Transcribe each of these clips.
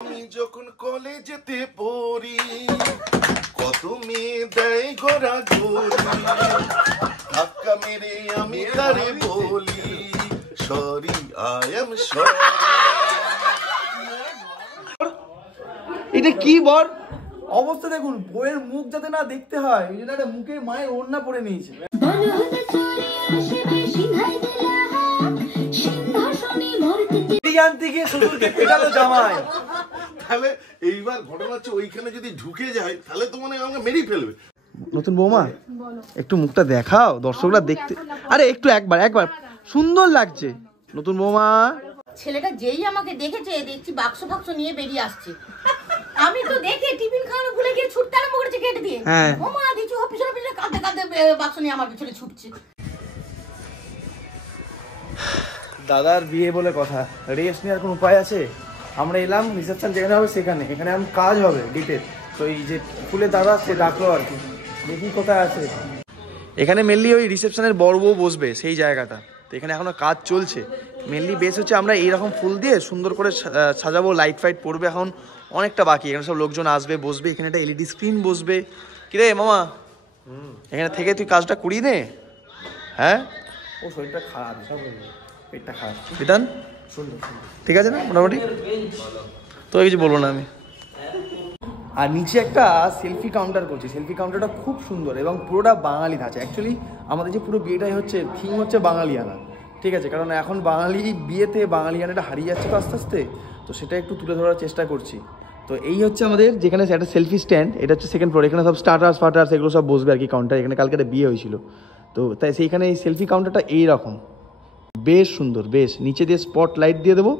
আমি যখন কলেজেতে পড়ি কত মেয়ে দেয় ঘোরা ঘুরি, ধাক্কা মেরে আমি তারে বলি সরি আই এম সরি। এটা কি বর অবস্থা দেখুন, বইয়ের মুখ যাতে না দেখতে হয় এই জন্য একটা মুখে মায়ের ওড়না পরে নিয়েছে। তাহলে এইবার ঘটনা হচ্ছে ওইখানে যদি ঢুকে যায় তাহলে তো মানে আমাকে মেরেই ফেলবে। নতুন বৌমা একটু মুখটা দেখাও, দর্শকরা দেখতে। আরে একটু একবার সুন্দর লাগছে নতুন বৌমা। ছেলেটা যেই আমাকে দেখেছে দেখছি বাক্স ফাক্স নিয়ে বেরিয়ে আসছে, আমি তো দেখে টিফিন খাওয়ানো ভুলে গিয়ে ছুটতে আরম্ভ করেছে গেট দিয়ে। ওমা দিচ্ছি পিছনে পিছনে কাঁদতে কাঁদতে বাক্স নিয়ে আমার পিছনে ছুটছে। দাদার বিয়ে বলে কথা, রেস্ট নেওয়ার কোনো উপায় আছে? আমরা এলাম রিসেপশন যেখানে হবে সেখানে, এখানে আমি কাজ হবে ডিটেল। তো এই যে ফুলের দাদা সে ডাকলো আর কি, দেখি কোথায় আছে। এখানে মেনলি ওই রিসেপশনের বড় বউ বসবে সেই জায়গাটা, তো এখানে এখনো কাজ চলছে। মেনলি বেস হচ্ছে আমরা এইরকম ফুল দিয়ে সুন্দর করে সাজাবো, লাইট ফাইট পড়বে, এখন অনেকটা বাকি। এখানে সব লোকজন আসবে বসবে, এখানে একটা এলইডি স্ক্রিন বসবে। কিরে মামা, এখানে থেকে তুই কাজটা করিয়ে নে। হ্যাঁ ও শরীরটা খারাপ, সব পেটটা খারাপ। বিধান সুন্দর ঠিক আছে না মোটামুটি, তো কিছু বলবো না আমি। আর নিচে একটা সেলফি কাউন্টার করছি, সেলফি কাউন্টারটা খুব সুন্দর এবং পুরোটা বাঙালি ধাঁচা। অ্যাকচুয়ালি আমাদের যে পুরো বিয়েটাই হচ্ছে থিম হচ্ছে বাঙালিয়ানা, ঠিক আছে? কারণ এখন বাঙালি বিয়েতে বাঙালিয়ানাটা হারিয়ে যাচ্ছে তো আস্তে আস্তে, তো সেটা একটু তুলে ধরার চেষ্টা করছি। তো এই হচ্ছে আমাদের যেখানে একটা সেলফি স্ট্যান্ড, এটা হচ্ছে সেকেন্ড ফ্লোর। এখানে সব স্টার্টার্স এগুলো সব বসবে আর কি কাউন্টার। এখানে কালকে একটা বিয়ে হয়েছিল, তো তাই সেইখানে এই সেলফি কাউন্টারটা এইরকম বেশ সুন্দর, বেশ নিচে দিয়ে স্পট লাইট দিয়ে দেবো,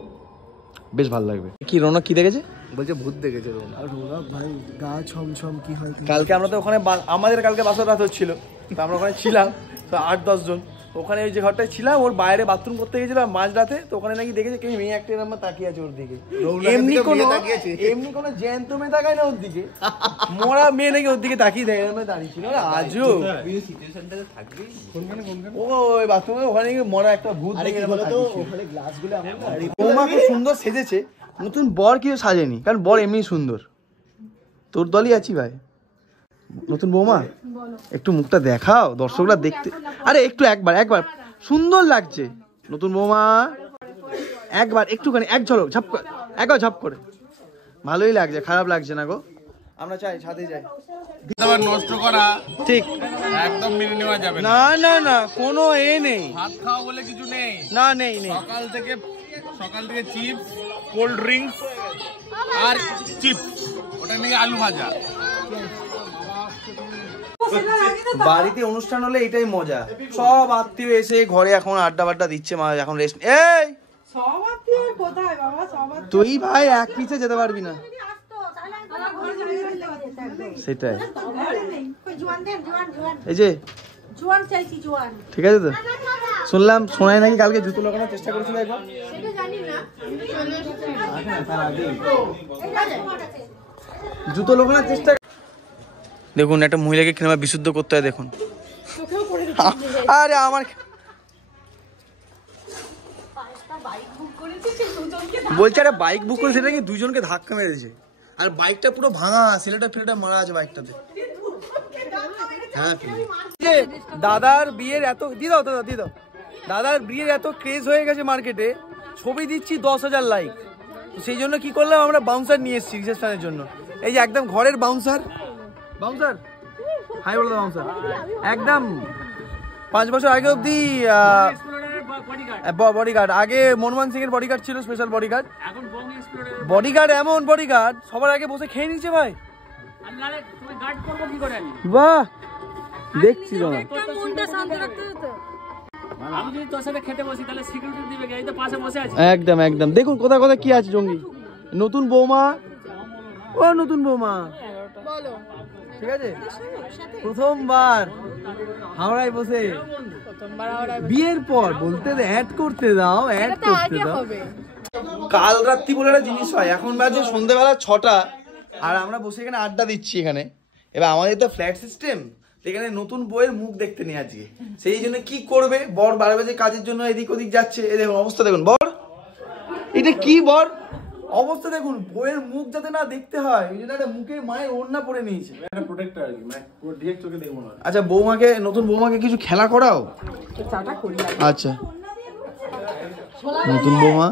বেশ ভালো লাগবে। কি রৌনক কি দেখেছে? বলছে ভূত দেখেছে রৌনক ভাই, গা ছমছম কি হয়। কালকে আমরা তো ওখানে আমাদের কালকে বাসর রাত হচ্ছিল, তো আমরা ওখানে ছিলাম তো 8-10 জন। ওখানে ওই যে ঘরটায় ছিলাম, ওর বাইরে বাথরুম করতে গেছিলাম মাঝ রাতে, তো ওখানে নাকি দেখেছে কেউ মেয়ে একটা নাম্বার তাকিয়ে আছে ওর দিকে। এমনি কোনো জ্যান্ত মেয়ে তাকায় না ওর দিকে, মরা মেয়ে নাকি ওর দিকে তাকিয়ে দেয়, দাঁড়িয়ে ছিল আজও। ও ওই বাথরুমে ওখানে মরা একটা ভূত দেখে বৌমা খুব সুন্দর সেজেছে। নতুন বর কেউ সাজেনি, কারণ বর এমনি সুন্দর। তোর দলই আছি ভাই। নতুন বৌমা একটু মুখটা দেখাও, দর্শকরা দেখতে। আরে একটু একবার সুন্দর লাগছে নতুন বৌমা। একবার একটুখানি এক ঝলক একবার ঝাপ করে, ভালোই লাগছে, খারাপ লাগছে না গো। আমরা চাই ছাদে যাই, নষ্ট করা ঠিক একদম মেনে নেওয়া যাবে না। না না কোনো এ নেই, ভাত খাওয়া বলে কিছু নেই। না নেই। সকাল থেকে চিপস, কোল্ড ড্রিঙ্কস আর চিপস, ওটা নিয়ে আলু ভাজা। বাড়িতে অনুষ্ঠান হলে এটাই মজা, সব আত্মীয় এসে ঘরে এখন আড্ডা বাড্ডা দিচ্ছে। মা এখন রেস্ট। এই সব আত্মীয় কোথায় বাবা, সব তুই ভাই এক পিছে যেতে পারবি না, সেটাই। এই যে জোয়ান চাইছি, জোয়ান ঠিক আছে তো। শুনলাম সোনাই নাকি কালকে জুতো লাগানোর চেষ্টা করেছিল একবার, সেটা জানি না। জুতো লাগানোর চেষ্টা। দেখুন একটা মহিলাকে কিভাবে বিশুদ্ধ করতে হয় দেখুন। আরে আমার বলছে আরে বাইক বুক করে সেটা কি দুজনকে ধাক্কা মেরেছে, আর বাইকটা পুরো ভাঙা, সিলেটা মারা আছে বাইকটাতে। হ্যাঁ দাদার বিয়ের এত দিয়ে দাও দাদার বিয়ের এত ক্রেজ হয়ে গেছে মার্কেটে, ছবি দিচ্ছি 10,000 লাইক। সেই জন্য কি করলাম, আমরা বাউন্সার নিয়ে এসেছি রিসেপশনের জন্য। এই যে একদম ঘরের বাউন্সার হাই বলো বাউন্সার, একদম 5 বছর আগে অব্দি বডিগার্ড। আগে মনমোহন সিং এর বডিগার্ড ছিল, স্পেশাল বডিগার্ড এমন বডিগার্ড সবার আগে বসে খেয়ে নিচ্ছে ভাই। বাহ দেখছি তো না, একদম দেখুন কোথায় কি আছে জঙ্গি। নতুন বৌমা, ও নতুন বৌমা ঠিক আছে, প্রথমবার হাওড়ায় বসে বিয়ের পর বলতে অ্যাড করতে দাও। কাল রাত্রি বলে একটা জিনিস হয়, এখন বাজে সন্ধ্যেবেলা 6টা, আর আমরা বসে এখানে আড্ডা দিচ্ছি এখানে। এবার আমাদের তো ফ্ল্যাট সিস্টেম, এখানে নতুন বইয়ের মুখ দেখতে নিয়ে আজকে। সেই জন্য কি করবে, বর 12 বাজে কাজের জন্য এদিক ওদিক যাচ্ছে। এই দেখুন অবস্থা দেখুন, বর এটা কি বর অবস্থা দেখুন, বইয়ের মুখ যাতে না দেখতে হয় ওই জন্য একটা মুখে মায়ের ওড়না পরে নিয়েছে, একটা প্রোটেক্টর আর কি, মানে পুরো ডিরেক্ট চোখে দেখবো না। আচ্ছা বৌমাকে, নতুন বৌমাকে কিছু খেলা করাও। চাটা করি আচ্ছা নতুন বৌমা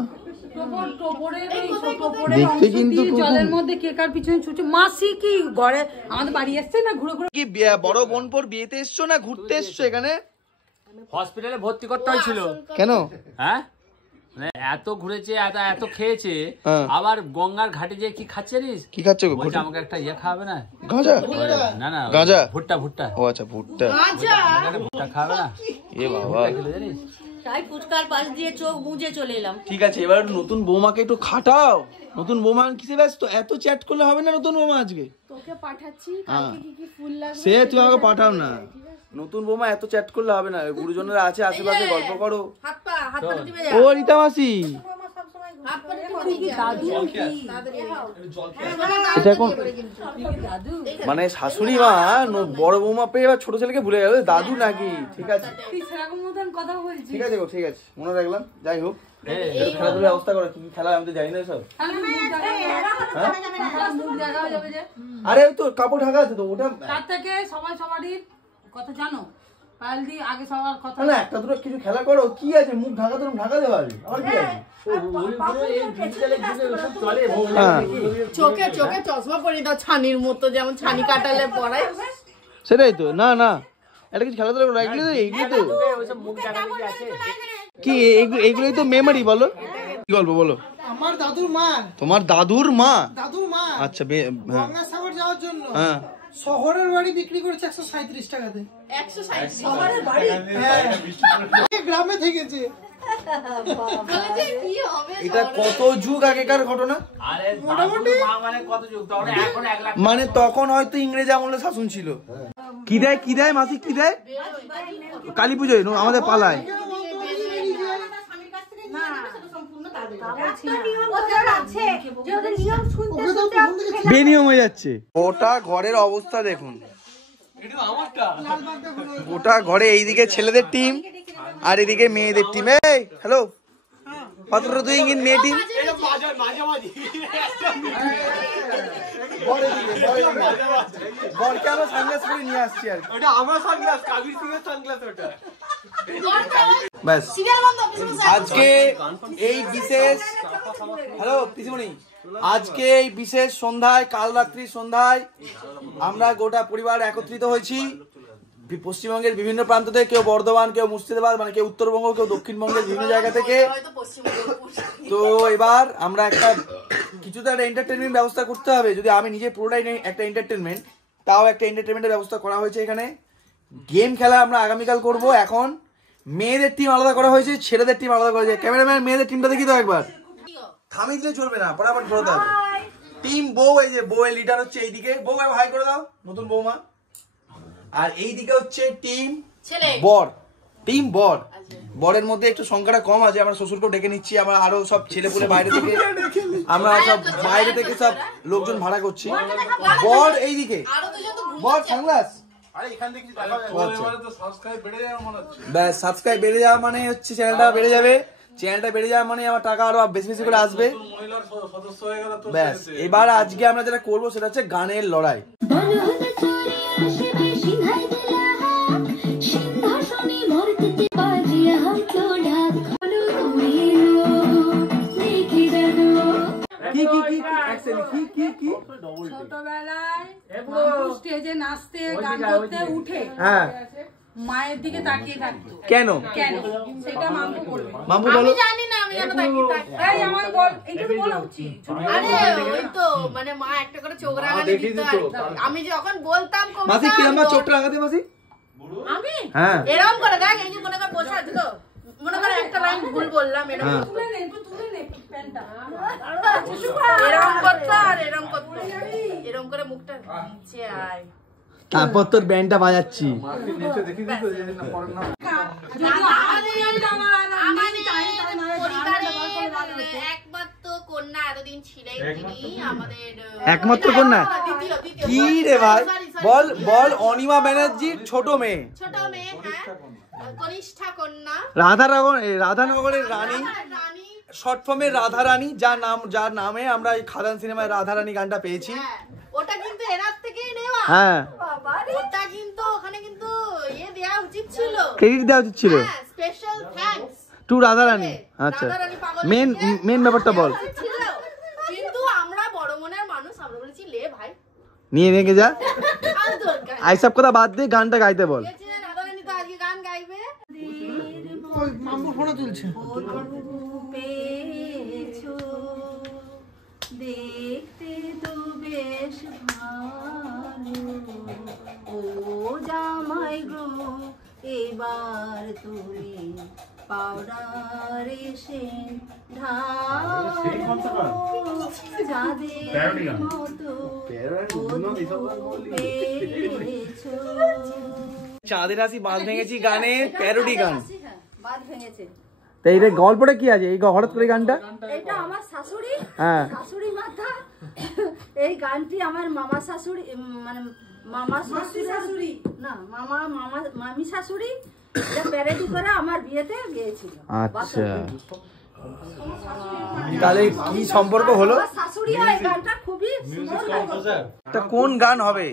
দেখতে কিন্তু জলের মধ্যে কেকার পিছনে ছুটে মাসি কি ঘরে আমাদের বাড়ি এসছে না ঘুরে ঘুরে কি বড় বোনপোর বিয়েতে এসছো না ঘুরতে এসছো এখানে? হসপিটালে ভর্তি করতে হয়েছিল। কেন? হ্যাঁ মানে এত ঘুরেছে, এত খেয়েছে, আবার গঙ্গার ঘাটে যে কি খাচ্ছে জানিস? কি খাচ্ছ? বলছে আমাকে একটা ইয়ে খাওয়াবে না? গাঁজা? না না গাঁজা? ভুট্টা। ও আচ্ছা ভুট্টা। ভুট্টা খাওয়াবে না? এ বাবা, খেলে জানিস? তাই ফুচকার পাশ দিয়ে চোখ বুঝে চলে এলাম। ঠিক আছে এবার নতুন বৌমাকে একটু খাটাও। নতুন বৌমা কিসে ব্যস্ত? এত চ্যাট করলে হবে না নতুন বৌমা আজকে। তোকে পাঠাচ্ছি কালকে কি কি ফুল লাগবে সে তুই আমাকে পাঠাও না, নতুন বৌমা এত চ্যাট করলে হবে না। গুরুজনেরা আছে আশেপাশে, গল্প করো। হাত পা দিবে যা। ও রীতা মাসি, হাত পা দিবে দাদু এটা এখন মানে শাশুড়ি মা বড় বৌমা পেয়ে এবার ছোট ছেলেকে ভুলে গেল, দাদু নাকি? ঠিক আছে তুই সেরকম মতন কথা বলছিস। ঠিক আছে গো, ঠিক আছে মনে রাখলাম। যাই হোক খেলাধুলার ব্যবস্থা করো, কি খেলা আমি তো জানি না সব। মুখ দেখা যাবে যে আরে ওই তো কাপড় ঢাকা আছে তো, ওটা তার থেকে সবাই সবারই কথা জানো। পালদি আগে সবার কথা না একটা দুটো কিছু খেলা করো, কি আছে? মুখ ঢাকা তো ঢাকা দেওয়া হবে, আর কি আছে? চোখে চোখে চশমা পরিয়ে দাও ছানির মতো, যেমন ছানি কাটালে পড়ায়। সেটাই তো। না না এটা কিছু খেলাধুলা করো, এগুলো তো এইগুলো তো কি, এইগুলোই তো মেমোরি। বলো কি গল্প বলো। আমার দাদুর মা, তোমার দাদুর মা? দাদুর মা আচ্ছা গঙ্গাসাগর যাওয়ার জন্য হ্যাঁ শহরের বাড়ি বিক্রি করেছে 137 টাকাতে। 160 শহরের বাড়ি গ্রামে থেকেছে। কি হবে? এটা কত যুগ আগেকার ঘটনা? আরে মোটামুটি মানে কত যুগ, তখন এখন 1 লাখ। মানে তখন হয়তো ইংরেজ আমলে শাসন ছিল। কি দেয় কি দেয় মাসি, কি দেয়? কালী পুজোয় আমাদের পালায় বেনিয়ম হয়ে যাচ্ছে। ওটা ঘরের অবস্থা দেখুন, গোটা ঘরে এইদিকে ছেলেদের টিম আর এদিকে মেয়েদের টিম। এই হ্যালো পাত্র তুই ইঙ্গিত মেয়ে টিম। বরকে আমরা সানগ্লাস পরে নিয়ে আসছি আর ওটা আমার সানগ্লাস, কাবির সিং এর সানগ্লাস ওটা। ব্যাস আজকে এই বিশেষ, হ্যালো পিসিমণি, আজকে এই বিশেষ সন্ধ্যায়, কাল রাত্রি সন্ধ্যায় আমরা গোটা পরিবার একত্রিত হয়েছি পশ্চিমবঙ্গের বিভিন্ন প্রান্ত থেকে। কেউ বর্ধমান, কেউ মুর্শিদাবাদ, মানে কেউ উত্তরবঙ্গ, কেউ দক্ষিণবঙ্গের বিভিন্ন জায়গা থেকে। তো এবার আমরা একটা কিছু তো একটা এন্টারটেনমেন্ট ব্যবস্থা করতে হবে। যদি আমি নিজে পুরোটাই একটা এন্টারটেনমেন্ট, তাও একটা এন্টারটেনমেন্টের ব্যবস্থা করা হয়েছে এখানে। গেম খেলা আমরা আগামীকাল করব। এখন মেয়েদের টিম আলাদা করা হয়েছে, ছেলেদের টিম আলাদা করা হয়েছে। ক্যামেরাম্যান মেয়েদের টিমটা দেখি তো একবার। থামিয়ে দিলে চলবে না, ফটাফট ঘোরাতে হবে। টিম বউ, এই যে বউ এর লিডার হচ্ছে এইদিকে, বউ হাই করে দাও নতুন বৌমা। আর এইদিকে হচ্ছে টিম বর, টিম বর। বরের মধ্যে একটু সংখ্যাটা কম আছে, আমরা শ্বশুরকেও ডেকে নিচ্ছি। আমরা আরো সব ছেলে পুলে বাইরে থেকে, আমরা সব বাইরে থেকে সব লোকজন ভাড়া করছি। বর এইদিকে, বর সানগ্লাস। ব্যাস সাবস্ক্রাইব বেড়ে যাওয়া মানে হচ্ছে চ্যানেলটা বেড়ে যাবে। চ্যানেলটা বেড়ে যাওয়া মানে আমার টাকা আরো বেশি বেশি করে আসবে। ব্যাস এবার আজকে আমরা যেটা করবো সেটা হচ্ছে গানের লড়াই। ছোটবেলায় স্টেজে নাচতে গান করতে উঠে মায়ের দিকে তাকিয়ে থাকতো। কেন কেন সেটা মাম্পু বলবে। মাম্পু বলো। আমি জানি না, আমি জানো তাকিয়ে থাকি। এই আমায় বল, এটা তো বলা উচিত। আরে ওই তো মানে মা একটা করে চোখ রাঙানি দিত। আমি যখন বলতাম মাসি কি আমার চোখ রাঙাতে মাসি? আমি হ্যাঁ এরকম করে দেখ, এই যে মনে কর বসে আছে তো, মনে কর একটা লাইন ভুল বললাম, এরকম তুলে নে প্যান্টটা, এরকম করতে আর এরকম করতে, এরকম করে মুখটা নিচে আয়। তারপর তোর ব্যান্ডটা বাজাচ্ছি। একমাত্র কন্যা এতদিন ছিলেন যিনি আমাদের, একমাত্র কন্যা কি রে ভাই? বল বল। অনিমা ব্যানার্জির ছোট মেয়ে, ছোট মেয়ে, হ্যাঁ কনিষ্ঠা কন্যা, রাধানগরের রানী, শর্ট ফর্মের রাধারানী, যার নামে আমরা এই খাদান সিনেমায় রাধারানী গানটা পেয়েছি। ওটা কিন্তু এনার থেকেই নেওয়া। হ্যাঁ, ওটা কিন্তু ওখানে কিন্তু দেওয়া উচিত ছিল, ক্রেডিট দেওয়া উচিত ছিল। Special thanks to Radharani. আচ্ছা, মেন ব্যাপারটা বল। কিন্তু আমরা বড় মনের মানুষ, আমরা বলেছি লে ভাই নিয়ে রেখে যা, এইসব কথা বাদ দিয়ে গানটা গাইতে বল। রাধারানী তো আজকে গান গাইবে। মাম্মু ফটো তুলছে। দেখতে তো বেশ ভালো ও জামাই গো, এবার তুমি পাউডার এসে ঢালো যাদের মতো পেয়েছো। চাঁদের হাসি বাঁধ ভেঙেছি গানে প্যারোডি গান। বাদ ভেঙেছে। তো এই গল্পটা কি আছে এই হঠাৎ করে গানটা? এটা আমার শাশুড়ি, হ্যাঁ শাশুড়ি মাথা। এই গানটি আমার মামা শাশুড়ি, মানে মামা শাশুড়ি না, মামি শাশুড়ি এটা প্যারেডি করে আমার বিয়েতে গিয়েছিল। আচ্ছা, তাহলে কি সম্পর্ক হলো? শাশুড়ি এই গানটা খুবই সুন্দর লাগে। এটা কোন গান হবে?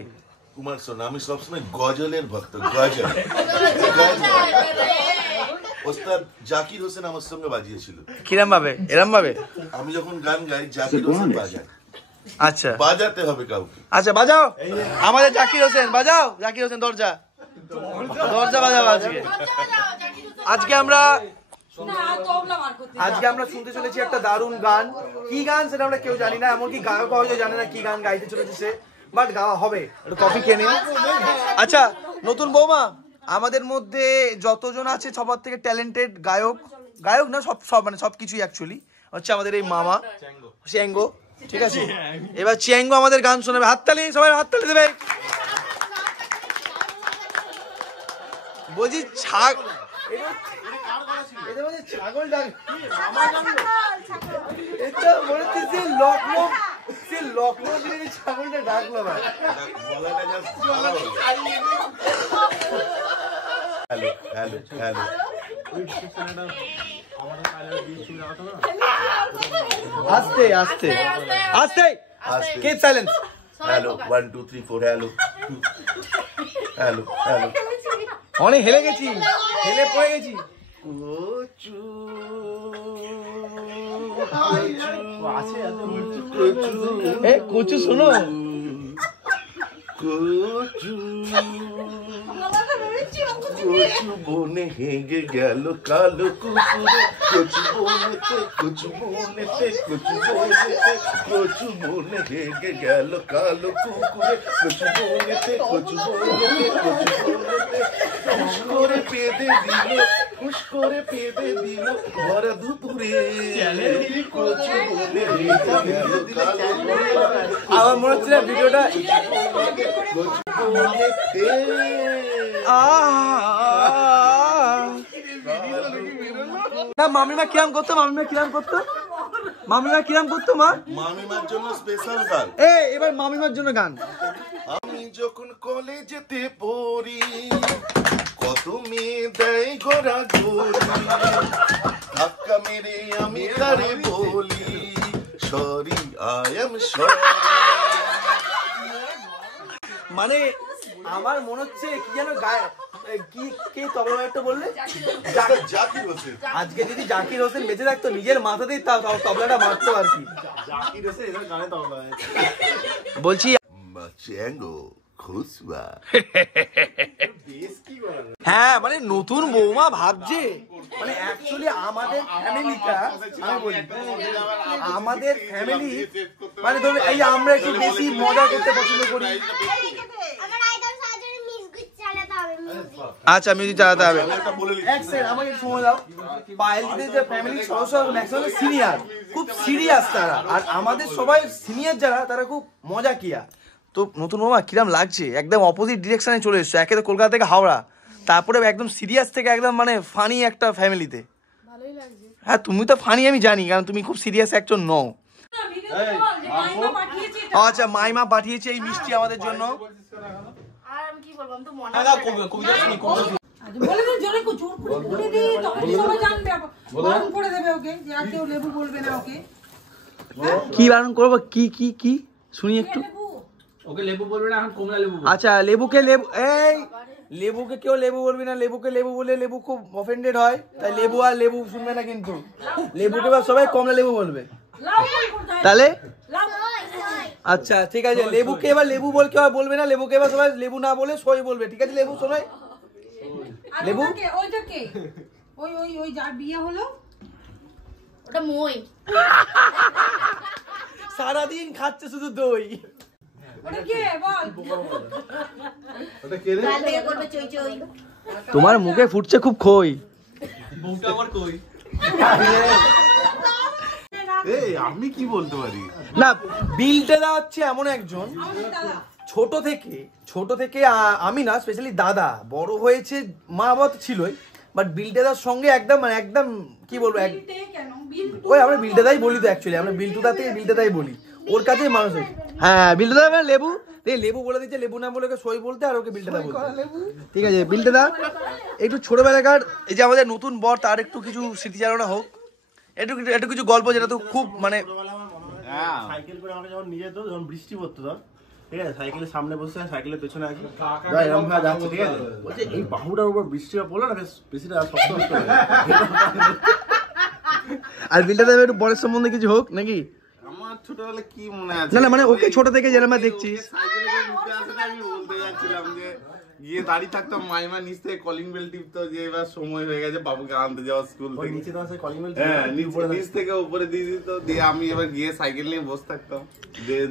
কুমার সোনা, আমি সবসময় গজলের ভক্ত, গজল। ওস্তাদ জাকির হোসেন আমার সঙ্গে বাজিয়েছিল। কিরম ভাবে? এরম ভাবে আমি যখন গান গাই জাকির হোসেন বাজায়। আচ্ছা, বাজাতে হবে কাউকে। আচ্ছা বাজাও, আমাদের জাকির হোসেন বাজাও। জাকির হোসেন দরজা বাজাও। আজকে আমরা শুনতে চলেছি একটা দারুণ গান। কি গান সেটা আমরা কেউ জানি না, এমনকি গায়ক হয়তো জানে না কি গান গাইতে চলেছে সে, বাট গাওয়া হবে। একটু কফি খেয়ে নিন। আচ্ছা, নতুন বৌমা, আমাদের মধ্যে যতজন আছে সবার থেকে ট্যালেন্টেড গায়ক না সব মানে সবকিছুই অ্যাকচুয়ালি হচ্ছে আমাদের এই মামা চ্যাঙ্গো। ঠিক আছে, এবার চ্যাঙ্গো আমাদের গান শোনাবে। হাততালি, সবাই হাততালি দেবে। বলছি ছাগল ডাক, এটা মনে হচ্ছে সে লখনৌ দিয়ে ছাগলটা ডাকলো না। হ্যালো হ্যালো হ্যালো, আস্তে আস্তে আস্তে, keep silence. Hello 1 2 3 4, hello hello hello. অনেক হেলে গেছি, হেলে পড়ে গেছি। কচু শোনো, কচু বনে হেগে গেল কালো কুকুরে, কচু বনেতে গেল কালো কুকুরে, কচু বনেতে ফুস করে পেঁদে দিল ভরা দুপুরে, কচু বনে হেগে গেল কালো কুকুরে। আমার মনে হচ্ছে না ভিডিওটা মামিমা কিরাম করতো মা? মামিমার জন্য স্পেশাল গান। এবার মামিমার জন্য গান। আমি যখন কলেজেতে পড়ি কত মেয়ে দেয় ঘোরা ঘুরি, ধাক্কা মেরে আমি তারে বলি সরি, আই এম সরি। মানে আমার মনে হচ্ছে কি যেন কে তবলা একটা বললে, জাকির হোসেন। আজকে যদি জাকির হোসেন বেঁচে থাকতো নিজের মাথাতেই তবলাটা মারতো আর কি। বলছি চ্যাঙ্গো খুশবা। হ্যাঁ, মানে নতুন বৌমা ভাবছে, মানে অ্যাকচুয়ালি আমাদের ফ্যামিলিটা, আমি বলি আমাদের ফ্যামিলি মানে ধরুন এই আমরা একটু বেশি মজা করতে পছন্দ করি। আচ্ছা, মিউজিক চালাতে হবে। এক সেকেন্ড, আমাকে সময় দাও। পায়েলদের যে ফ্যামিলির সদস্য ম্যাক্সিমাম সিনিয়র, খুব সিরিয়াস তারা, আর আমাদের সবাই সিনিয়র যারা তারা খুব মজা কিয়া। তো নতুন মামা কিরাম লাগছে? একদম অপোজিট ডিরেকশনে চলে এসছো, একে তো কলকাতা থেকে হাওড়া, তারপরে একদম সিরিয়াস থেকে একদম মানে ফানি একটা ফ্যামিলিতে। হ্যাঁ, তুমি তো ফানি আমি জানি, কারণ তুমি খুব সিরিয়াস একজন নও। আচ্ছা, মাইমা পাঠিয়েছে এই মিষ্টি আমাদের জন্য। বলে দে জোরে জোর করে বলে দে, তখন সবাই জানবে। বারণ করে দেবে ওকে যে আর কেউ লেবু বলবে না ওকে। কি বারণ করবো? কি শুনি একটু। ওকে লেবু বলবে না, এখন কমলা লেবু। আচ্ছা, লেবুকে লেবু, এই লেবুকে কেউ লেবু বলবি না। লেবুকে লেবু বলে লেবু খুব অফেন্ডেড হয়, তাই লেবু আর লেবু শুনবে না কিন্তু। লেবুকে সবাই কমলা লেবু বলবে, তাহলে আচ্ছা ঠিক আছে। লেবুকে এবার লেবু বল কেউ বলবে না, লেবুকে এবার সবাই লেবু না বলে সই বলবে, ঠিক আছে? লেবু শোনাই লেবু। ওইটা কে? ওই যার বিয়ে হলো ওটা মই। সারাদিন খাচ্ছে শুধু দই। ওটা কে বল? ওটা কে রে? কাল থেকে করবে চই চই। তোমার মুখে ফুটছে খুব খই। মুখটা আমার কই? এই আমি কি বলতে পারি? না, বিলটা দেওয়া হচ্ছে এমন একজন ছোট থেকে আমি না, স্পেশালি দাদা বড় হয়েছে, মা বাবা তো ছিলই, বাট বিলটাদার সঙ্গে একদম মানে একদম কি বলবো, ওই আমরা বিলটাদাই বলি তো, অ্যাকচুয়ালি আমরা বিলটুদা থেকে বিলটাদাই বলি, ওর কাছে মানুষ। হ্যাঁ, বিলটাদা মানে লেবু, লেবু বলে দিচ্ছে, লেবু না বলে ওকে সই বলতে, আর ওকে বিলটাদা বলতে। ঠিক আছে বিলটাদা, একটু ছোটবেলাকার এই যে আমাদের নতুন বর, তার একটু কিছু স্মৃতিচারণা হোক, একটু কিছু গল্প, যেটা তো খুব মানে সাইকেল করে আমাকে যখন নিয়ে যেত, যখন বৃষ্টি পড়তো, ঠিক আছে, সাইকেলের সামনে বসে সাইকেলের পেছনে আছি, এরকম ভাবে যাচ্ছে, ঠিক আছে, বলছে এই বাহুটার উপর বৃষ্টিটা পড়লো না, বেশ বেশিটা শক্ত শক্ত। আর বিলটা দেবে একটু বরের সম্বন্ধে কিছু হোক নাকি? আমার ছোটবেলা কি মনে আছে? না মানে ওকে ছোট থেকে যেরকম দেখছিস। সাইকেলে করে নিতে আসলে আমি বলতে যাচ্ছিলাম যে গিয়ে দাঁড়িয়ে থাকতাম, মাইমা নিচ থেকে কলিং বেল টিপতো যে এবার সময় হয়ে গেছে বাবুকে আনতে যাওয়া স্কুল থেকে। নিচে তো আছে কলিং বেল, হ্যাঁ, নিচ থেকে উপরে দিয়ে দিত, দিয়ে আমি এবার গিয়ে সাইকেল নিয়ে বসে থাকতাম,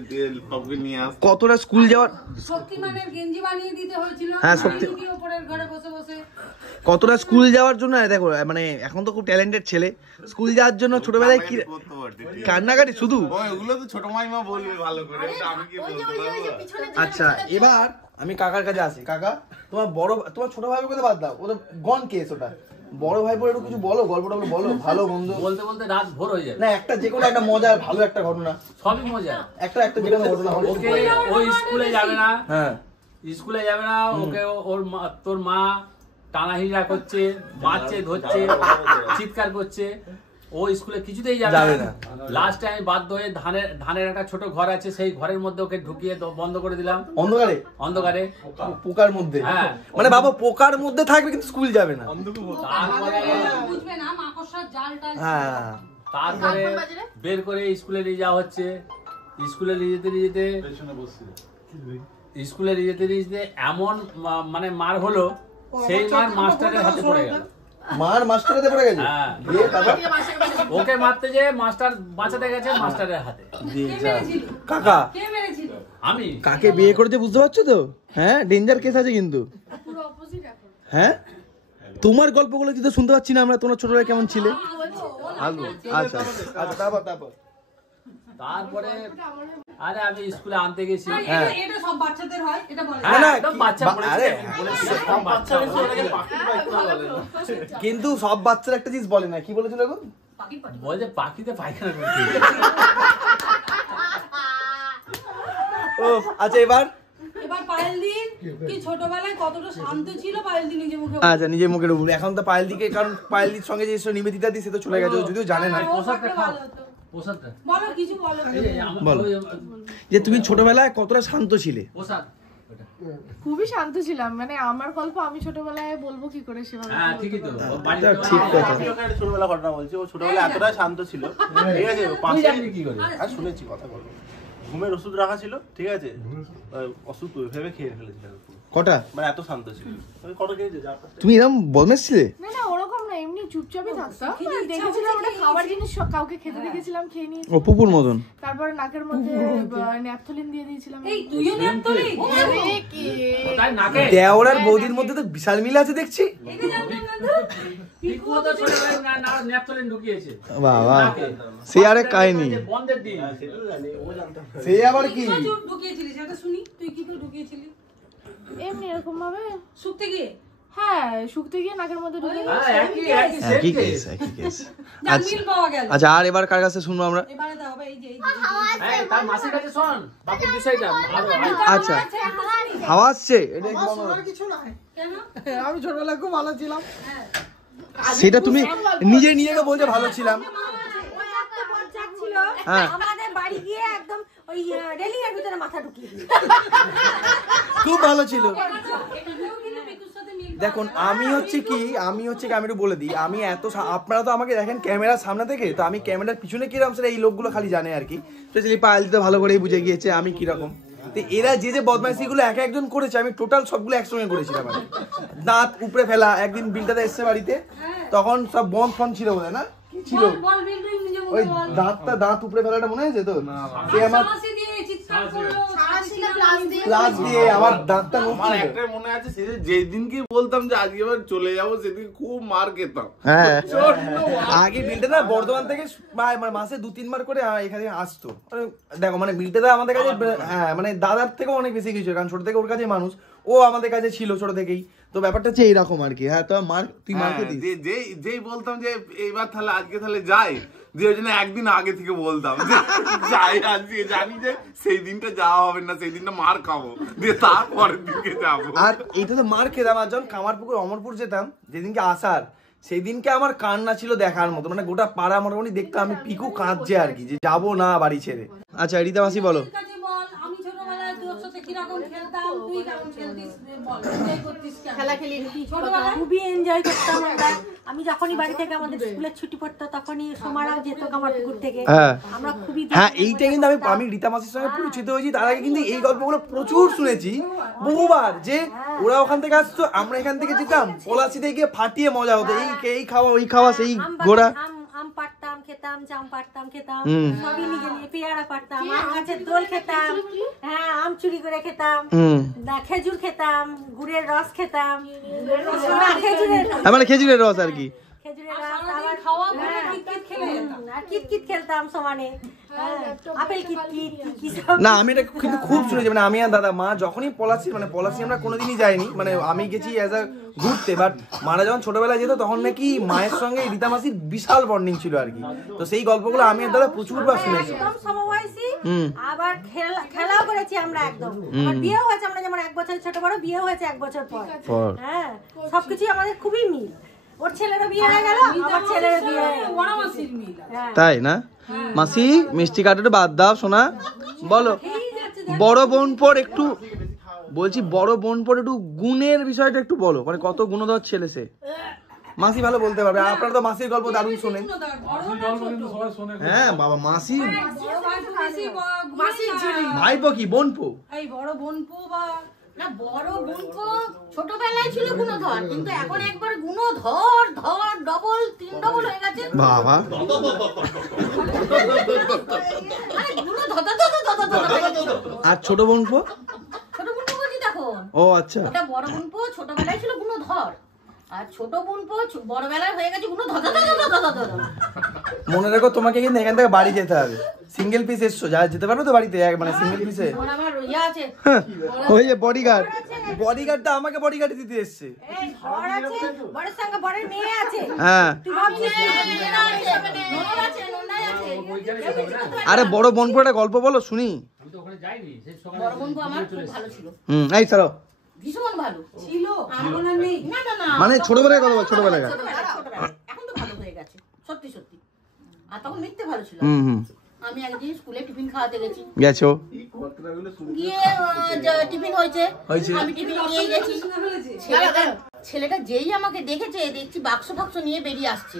দিয়ে বাবুকে নিয়ে আসতাম। কতটা স্কুল যাওয়ার, শক্তিমানের গেঞ্জি বানিয়ে দিতে হয়েছিল। হ্যাঁ, শক্তি উপরের ঘরে বসে বসে কতটা স্কুল যাওয়ার জন্য, দেখো মানে এখন তো খুব ট্যালেন্টেড ছেলে, স্কুল যাওয়ার জন্য ছোটবেলায় কি কান্নাকাটি শুধু। ওগুলো তো ছোট মাইমা বলবে ভালো করে, ওটা আমি কি বলতে পারবো? আচ্ছা, এবার আমি কাকার কাছে আসি। কাকা, তোমার ছোট ভাই কথা বাদ দাও, ওটা গন কেস, ওটা বড় ভাই বলে একটু কিছু বলো, গল্পটা বলো, ভালো বন্ধু। বলতে বলতে রাত ভোর হয়ে যায়। না, একটা যে কোনো একটা মজার ভালো একটা ঘটনা, সবই মজা। একটা যে কোনো ঘটনা হলো। ওকে ওই স্কুলে যাবে না, হ্যাঁ স্কুলে যাবে না, ওকে তোর মা টানাহিড়া করছে, মারছে, ধরছে, চিৎকার করছে, ও স্কুলে কিছুতেই যাবে না। লাস্ট টাইম বাধ্য হয়ে ধানের একটা ছোট ঘর আছে, সেই ঘরের মধ্যে ওকে ঢুকিয়ে বন্ধ করে দিলাম, অন্ধকারে পোকার মধ্যে। হ্যাঁ, মানে বাবা পোকার মধ্যে থাকবে কিন্তু স্কুল যাবে না। তারপরে বের করে স্কুলে নিয়ে যাওয়া হচ্ছে, স্কুলে নিয়ে যেতে এমন মানে মার হলো, সেই মার মাস্টারের হাতে পড়ে গেল। হ্যাঁ, ওকে মারতে যে মাস্টার বাঁচাতে গেছে মাস্টারের হাতে। কাকা, আমি কাকে বিয়ে করেছে বুঝতে পারছো তো? হ্যাঁ, ডেঞ্জার কেস আছে কিন্তু। হ্যাঁ, তোমার গল্পগুলো কিন্তু শুনতে পাচ্ছি না আমরা, তোমার ছোটবেলায় কেমন ছিলে? আচ্ছা আচ্ছা, তারপরে আরে আমি স্কুলে আনতে গেছি। এটা সব বাচ্চাদের হয়, এটা বলে না একদম বাচ্চা, আরে কিন্তু সব বাচ্চারা একটা জিনিস বলে না, কি বলেছিল গো? বলে পাখিতে পায়খানা করতে। ও আচ্ছা, এবার পায়েলদিন কি ছোটবেলায় কতটা শান্ত ছিল, পায়েলদি নিজে মুখে। আচ্ছা, নিজে মুখের উপর। এখন তো পায়েলদিকে, কারণ পায়েলদির সঙ্গে যে নিবেদিতা দি, সে তো চলে গেছে, যদিও জানে না। বলো কিছু বলো, যে তুমি ছোটবেলায় কতটা শান্ত ছিলে? খুবই শান্ত ছিলাম, মানে আমার গল্প আমি ছোটবেলায় বলবো কি করে সেভাবে। ঠিকই তো, ঠিক কথা। ছোটবেলা ঘটনা বলছি, ও ছোটবেলায় এতটা শান্ত ছিল, ঠিক আছে, পাশে আর শুনেছি কথা বলবো, ঘুমের ওষুধ রাখা ছিল, ঠিক আছে, ওষুধ ভেবে খেয়ে ফেলেছিল, কটা মানে এত শান্ত ছিল। কটা খেয়েছে? তুমি এরকম বদমাশ ছিলে? না ওরকম না, এমনি চুপচাপই থাকতাম, দেখেছিলাম একটা খাবার জিনিস কাউকে খেতে দেখেছিলাম, খেয়ে নিয়েছি। ও পুপুর মতন। তারপরে নাকের মধ্যে ন্যাপথলিন দিয়ে দিয়েছিলাম। এই তুইও ন্যাপথলিন? আরে কি তাই নাকে দেওর আর বৌদির মধ্যে তো বিশাল মিল আছে দেখছি। এটা জানতাম না তো। পিকু তো ছোটবেলায় ন্যাপথলিন ঢুকিয়েছে। বাবা, সে আরেক কাহিনী। বন্ধের দিন সে আবার কি ঢুকিয়েছিলি সেটা শুনি, তুই কি তো ঢুকিয়েছিলি? এমনি এরকম ভাবে শুকতে গিয়ে। হ্যাঁ শুকতে গিয়ে নাকের মধ্যে ঢুকে একই কেস আচ্ছা আর এবার কার কাছে শুনবো আমরা তার মাসির কাছে শোন বাকি বিষয়টা আচ্ছা হাওয়া আসছে কিছু না আমি ছোটবেলায় খুব ভালো ছিলাম সেটা তুমি নিজেকে বলতে ভালো ছিলাম হ্যাঁ আমাদের বাড়ি গিয়ে একদম ওই রেলিং এর ভিতরে মাথা ঢুকিয়ে দিল খুব ভালো ছিল দেখুন আমি হচ্ছে কি আমি একটু বলে দিই আমি এত আপনারা তো আমাকে দেখেন ক্যামেরার সামনে থেকে তো আমি ক্যামেরার পিছনে কিরকম সেটা এই লোকগুলো খালি জানে আর কি স্পেশালি পায়েল তো ভালো করেই বুঝে গিয়েছে আমি কিরকম তো এরা যে বদমাইশিগুলো এক একজন করেছে আমি টোটাল সবগুলো একসঙ্গে করেছিলাম আর দাঁত উপরে ফেলা একদিন বিলটাতে এসছে বাড়িতে তখন সব বম ফোন ছিল বলে না কি ছিল ওই দাঁত উপরে ফেলাটা মনে আছে তো সে আমার ক্লাস দিয়ে আমার দাঁতটা আমার একটাই মনে আছে যেই দিনকে বলতাম যে আজকে এবার চলে যাবো সেদিন খুব মার খেতাম হ্যাঁ আগে বিলটা না বর্ধমান থেকে মাসে 2-3 বার করে এখানে আসতো দেখো মানে বিলটা আমাদের কাছে হ্যাঁ মানে দাদার থেকেও অনেক বেশি কিছু কারণ ছোট থেকে ওর কাছে মানুষ ও আমাদের কাছে ছিল ছোট থেকেই তো ব্যাপারটা হচ্ছে এইরকম আর কি হ্যাঁ তো তুই মার খেতিস যেই বলতাম যে এইবার তাহলে আজকে তাহলে যাই যে ওই জন্য একদিন আগে থেকে বলতাম যে যাই আজকে জানি যে সেই দিনটা যাওয়া হবে না সেই দিনটা মার খাবো দিয়ে তারপরের দিনকে যাবো আর এইটা তো মার খেতাম আর যখন কামারপুকুর অমরপুর যেতাম যেদিনকে আসার সেই দিনকে আমার কান্না ছিল দেখার মতো মানে গোটা পাড়া মোটামুটি দেখতাম আমি পিকু কাঁদছে আর কি যে যাবো না বাড়ি ছেড়ে আচ্ছা রীতা মাসি বলো আমি ছোটবেলায় তোর সাথে কিরকম খেলতাম তুই কেমন খেলতিস বল এনজয় করতিস কেমন খেলা খেলি ছোটবেলায় খুবই এনজয় করতাম আমরা আমি যখনই বাড়ি থেকে আমাদের স্কুলের ছুটি পড়তো তখনই সোমারাও যেত কামারপুকুর থেকে আমরা খুবই হ্যাঁ এইটা কিন্তু আমি রীতা মাসির সঙ্গে পরিচিত হয়েছি তার আগে কিন্তু এই গল্পগুলো প্রচুর শুনেছি বহুবার যে ওরা ওখান থেকে আসতো আমরা এখান থেকে যেতাম পলাশিতে গিয়ে ফাটিয়ে মজা হতো এই খাওয়া ওই খাওয়া সেই ঘোড়া আম পাড়তাম খেতাম জাম পাড়তাম খেতাম সবই নিজে নিয়ে পেয়ারা পাড়তাম আম গাছের দোল খেতাম হ্যাঁ আম চুরি করে খেতাম খেজুর খেতাম গুড়ের রস খেতাম মানে খেজুরের রস আর কি কিতকিত খেলতাম সমানে আপেল কিতকিত না আমি এটা কিন্তু খুব শুনেছি মানে আমি আর দাদা মা যখনই পলাশি আমরা কোনোদিনই যাইনি মানে আমি গেছি অ্যাজ আ ঘুরতে বাট মারা যখন ছোটবেলায় যেত তখন নাকি মায়ের সঙ্গে রীতা মাসির বিশাল বন্ডিং ছিল আর কি তো সেই গল্পগুলো আমি আর দাদা প্রচুরবার শুনেছি আবার খেলাও করেছি আমরা একদম আমার বিয়েও হয়েছে আমরা যেমন 1 বছর ছোট বড় বিয়েও হয়েছে 1 বছর পর হ্যাঁ সবকিছু আমাদের খুবই মিল ওর ছেলেরও বিয়ে হয়ে গেল আমার ছেলেরও বিয়ে হয়ে গেল বড় মাসির মিল তাই না মাসি মিষ্টি কাটাটা বাদ দাও শোনা বলো বড় বোন পর একটু বলছি বড় বোন পর একটু গুণের বিষয়টা একটু বলো মানে কত গুণধর ছেলে সে মাসি ভালো বলতে পারবে আপনারা তো মাসির গল্প দারুণ শোনেন হ্যাঁ বাবা মাসি ভাইপো কি বোনপো এই বড় বোনপো বা না বড় বোনপো ছোটবেলায় ছিল গুণধর কিন্তু এখন একবার গুণধর ধর ডবল 3 ডবল হয়ে গেছে বাবা আর ছোট বোনপো বলছি দেখো ও আচ্ছা ওটা বড় বোনপো ছোটবেলায় ছিল গুণধর আর ছোট বোনপো বড়বেলায় হয়ে গেছে গুণধর মনে রাখো তোমাকে কিন্তু এখান থেকে বাড়ি যেতে হবে সিঙ্গেল পিস এসছো যা যেতে পারবে তো বাড়িতে মানে সিঙ্গেল পিসে আমার ইয়া আছে ওই যে বডিগার্ডটা আমাকে বডিগার্ড দিতে এসেছে এই ঘর আছে বড়ের সঙ্গে বড়ের মেয়ে আছে হ্যাঁ তুই ভাবছিস ননদ আছে নন্দাই আছে আরে বড় বোনপুর একটা গল্প বলো শুনি আমি তো ওখানে যাইনি সেই সকালে বড় বোনপো আমার খুব ভালো ছিল এই চলো ভীষণ ভালো ছিল এখন আর নেই না মানে ছোটবেলায় কথা বল ছোটবেলায় এখন তো ভালো হয়ে গেছে সত্যি সত্যি আর তখন মিথ্যে ভালো ছিল আমি একদিন স্কুলে টিফিন খাওয়াতে গেছো গিয়ে টিফিন হয়েছে আমি টিফিন নিয়ে গেছি ছেলেটা যেই আমাকে দেখেছে দেখছি বাক্স ফাক্স নিয়ে বেরিয়ে আসছে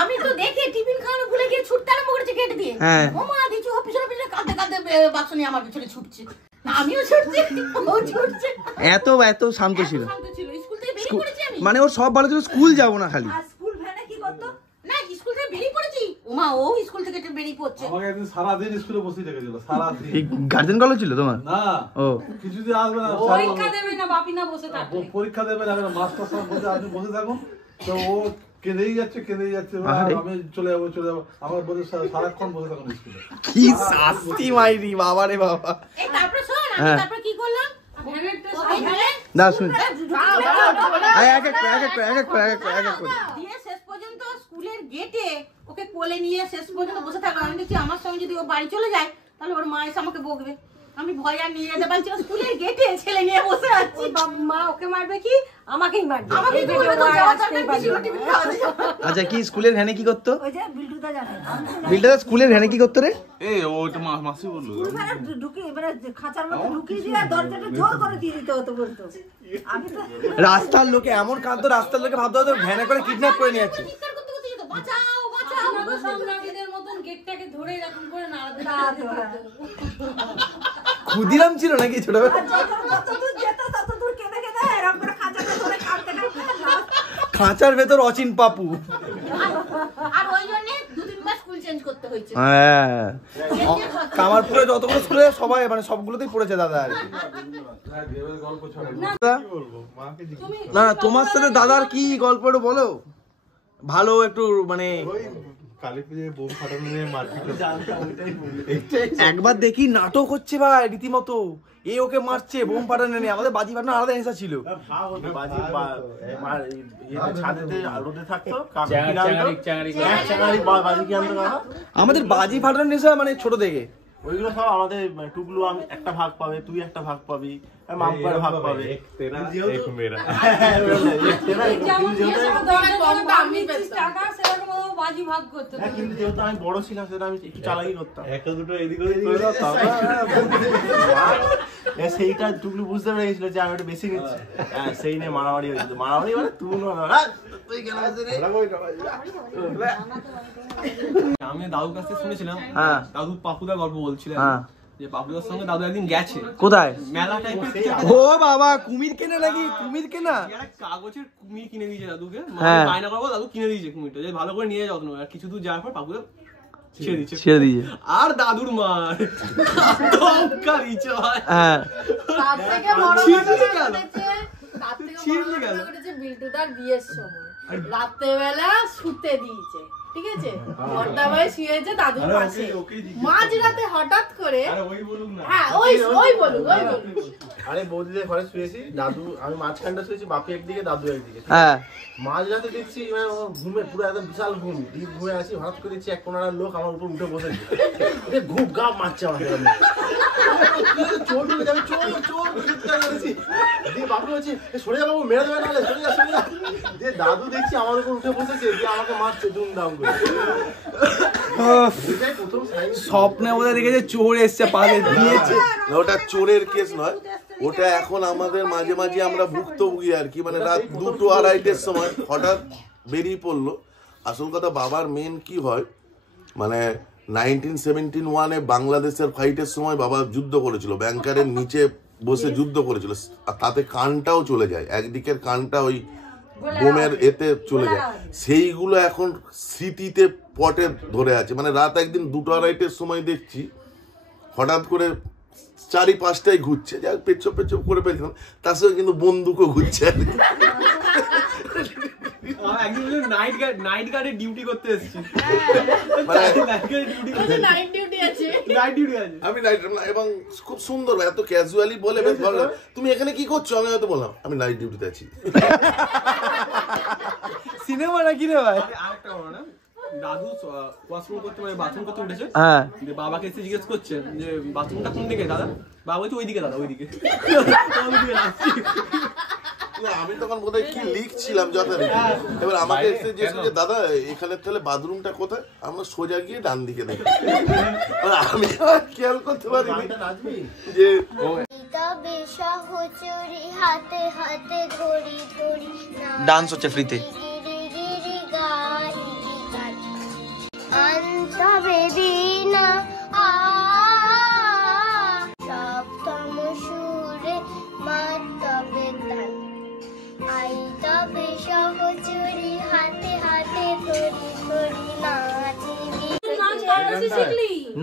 আমি তো দেখে টিফিন খাওয়ানো ভুলে গিয়ে ছুটতে আরম্ভ করেছি কেটে দিয়ে ও মা দিচ্ছি পিছনে পিছনে কাঁদতে কাঁদতে বাক্স নিয়ে আমার পিছনে ছুটছে আমিও ছুটছি ও ছুটছে এত শান্ত ছিল স্কুল থেকে বেরিয়ে পড়েছি আমি মানে ওর সব ভালো ছিল স্কুল যাবো না খালি স্কুল ভ্যানে কি করতো না স্কুল থেকে বেরিয়ে পড়েছি ওমা ও স্কুল থেকে বেরিয়ে পড়ছে আমাকে একদিন সারা দিন স্কুলে বসে রেখেছিল সারা দিন এই গার্জেন কল ছিল তোমার না ও কিছুদিন আসবে না পরীক্ষা দেবে না বাপি না বসে থাকবে পরীক্ষা দেবে না মাস্টার সাহেব বলছে আপনি বসে থাকুন তো ও কেঁদেই যাচ্ছে আমি চলে যাবো আমার বলে সারাক্ষণ বসে থাকুন স্কুলে কি শাস্তি মাইরি বাবা রে বাবা এই তারপর শোন আমি তারপর কি করলাম না শুন দিয়ে শেষ পর্যন্ত স্কুলের গেটে ওকে কোলে নিয়ে শেষ পর্যন্ত বসে থাকলাম। আমি দেখছি আমার সঙ্গে যদি ও বাড়ি চলে যায় তাহলে ওর মা এসে আমাকে বকবে। আমি ভয় আর নিয়ে যেতে পারছি না, স্কুলের গেটে ছেলে নিয়ে বসে আছি। মা ওকে মারবে কি আমাকেই মারবে। আমাকে বলবে তো যাওয়া দরকার বেশি টিফিন খাওয়া যায়। আচ্ছা কি স্কুলের ভ্যানে কি করতো? ওই যে বিল্টুদা জানে। বিল্টুদা স্কুলের ভ্যানে কি করতো রে? এই ওটা মাসি বললো ঢুকে এবারে খাঁচার মধ্যে ঢুকিয়ে দিয়ে দরজাটা জোর করে দিয়ে দিতে হতো বলতো। আমি তো রাস্তার লোকে এমন কাঁদতো, রাস্তার লোকে ভাবতো হয়তো ভ্যানে করে কিডন্যাপ করে নিয়ে যাচ্ছে। চিৎকার করতে করতে যেত, বাঁচাও বাঁচাও। আমরা সামনাগীদের মতন গেটটাকে ধরে এরকম করে নাড়াতে ক্ষুদিরাম ছিল নাকি ছোটবেলা? যতদূর যেত ততদূর কেঁদে কেঁদে এরকম করে খাঁচাটা ধরে কাঁদতে কাঁদতে খাঁচার ভেতর অচিন পাপু। আর ওই জন্য 2-3 মাস স্কুল চেঞ্জ করতে হয়েছে। হ্যাঁ কামারপুরে যতগুলো স্কুলে সবাই মানে সবগুলোতেই পড়েছে দাদা আর কি। না তোমার সাথে দাদার কি গল্প একটু বলো, ভালো একটু মানে। একবার দেখি নাটক হচ্ছে ভাই রীতিমতো, এ ওকে মারছে, বোম ফাটানো নেই। আমাদের বাজি ফাটানো আলাদা নেশা ছিল। আমাদের বাজি ফাটানোর নেশা মানে ছোট থেকে। ওইগুলো সব আমাদের টুকলু আমি একটা ভাগ পাবে, তুই একটা ভাগ পাবি, মাম্পার ভাগ পাবে। কিন্তু যেহেতু আমি বড় ছিলাম সেটা আমি একটু চালাকি করতাম, একটা দুটো এদিক ওদিক করে দিতাম। সেইটা টুকলু বুঝতে পেরে গেছিল যে আমি একটু বেশি নিচ্ছি, সেই নিয়ে মারামারি হয়েছিল। মারামারি মানে তুই আমি দাদুর কাছ থেকে শুনেছিলাম, দাদু পাপুদার গল্প বলছিলেন যে পাপুদার সঙ্গে দাদু একদিন গেছে কোথায় মেলা টাইপের। ও বাবা কুমির কেনে নাকি? কুমির কেনা কাগজের কুমির কিনে দিয়েছে দাদুকে, বায়না করবো দাদু কিনে দিয়েছে কুমিরটা যে ভালো করে নিয়ে যত্ন। আর কিছু দূর যাওয়ার পর পাপুদা ছেড়ে দিয়েছে আর দাদুর মার দমকা দিচ্ছে ভাই। তার থেকে বড় কথা বিল্টুদার বিয়ের সময় রাত্রেবেলা শুতে দিয়েছে, ঠিক আছে, ঘরটা ভাই শুয়েছে দাদুর পাশে, মাঝরাতে হঠাৎ করে হ্যাঁ ওই বলুক আরে বৌদিদের ঘরে শুয়েছি, দাদু আমি মাঝখানটা শুয়েছি, বাপি একদিকে দাদু একদিকে। মাঝরাতে দেখছি ঘুমে পুরো একদম বিশাল ঘুম, ডিপ ঘুমে আছি, হঠাৎ করে দেখছি এক কোনার লোক আমার উপর উঠে বসেছে, ঘুপ গাপ মারছে আমাকে। চোর ঢুকে যাবে, চোর চোর করেছি দিয়ে বাপি বলছে সরে যা বাবু, মেরে দেবে নাহলে, সরে যা সরে যা। দিয়ে দাদু দেখছি আমার উপর উঠে বসেছে, দিয়ে আমাকে মারছে দুমদাম করে। স্বপ্নে ওদের দেখেছে চোর এসছে পালে দিয়েছে। ওটা চোরের কেস নয়, ওটা এখন আমাদের মাঝে মাঝে আমরা ভুক্তভোগী আর কি। মানে রাত 2-2-2:30-এর সময় হঠাৎ বেরিয়ে পড়লো। আসল কথা বাবার মেন কি হয়, মানে 1971-এ বাংলাদেশের ফাইটের সময় বাবা যুদ্ধ করেছিল, ব্যাংকারের নিচে বসে যুদ্ধ করেছিল, আর তাতে কানটাও চলে যায়, একদিকের কানটা ওই বোমের এতে চলে যায়। সেইগুলো এখন স্মৃতিতে পটে ধরে আছে। মানে রাত একদিন 2-2:30-এর সময় দেখছি হঠাৎ করে 4-5টায় ঘুরছে, যা পেছপ পেছপ করে পেয়েছিলাম, তার সঙ্গে কিন্তু বন্দুকও ঘুরছে। নাইট গার্ডে ডিউটি করতে এসেছি, আমি নাইট, এবং খুব সুন্দর এত ক্যাজুয়ালি বলে বেশ ভালো। তুমি এখানে কি করছো? আমি হয়তো বললাম আমি নাইট ডিউটিতে আছি। সিনেমা নাকি রে ভাই? আরেকটা বলো না, দাদু ওয়াশরুম করতে মানে বাথরুম করতে উঠেছে, বাবাকে এসে জিজ্ঞেস করছে যে বাথরুমটা কোন দিকে দাদা? বাবা বলছে ওইদিকে দাদা, ওইদিকে। আমি তখন বোধহয় কি লিখছিলাম যথারীতি, এবার আমাকে এসে যে দাদা এখানে তাহলে বাথরুমটা কোথায়? আমরা সোজা গিয়ে ডান দিকে দেখি। আমি খেয়াল করতে পারি যে ডান্স হচ্ছে ফ্রিতে।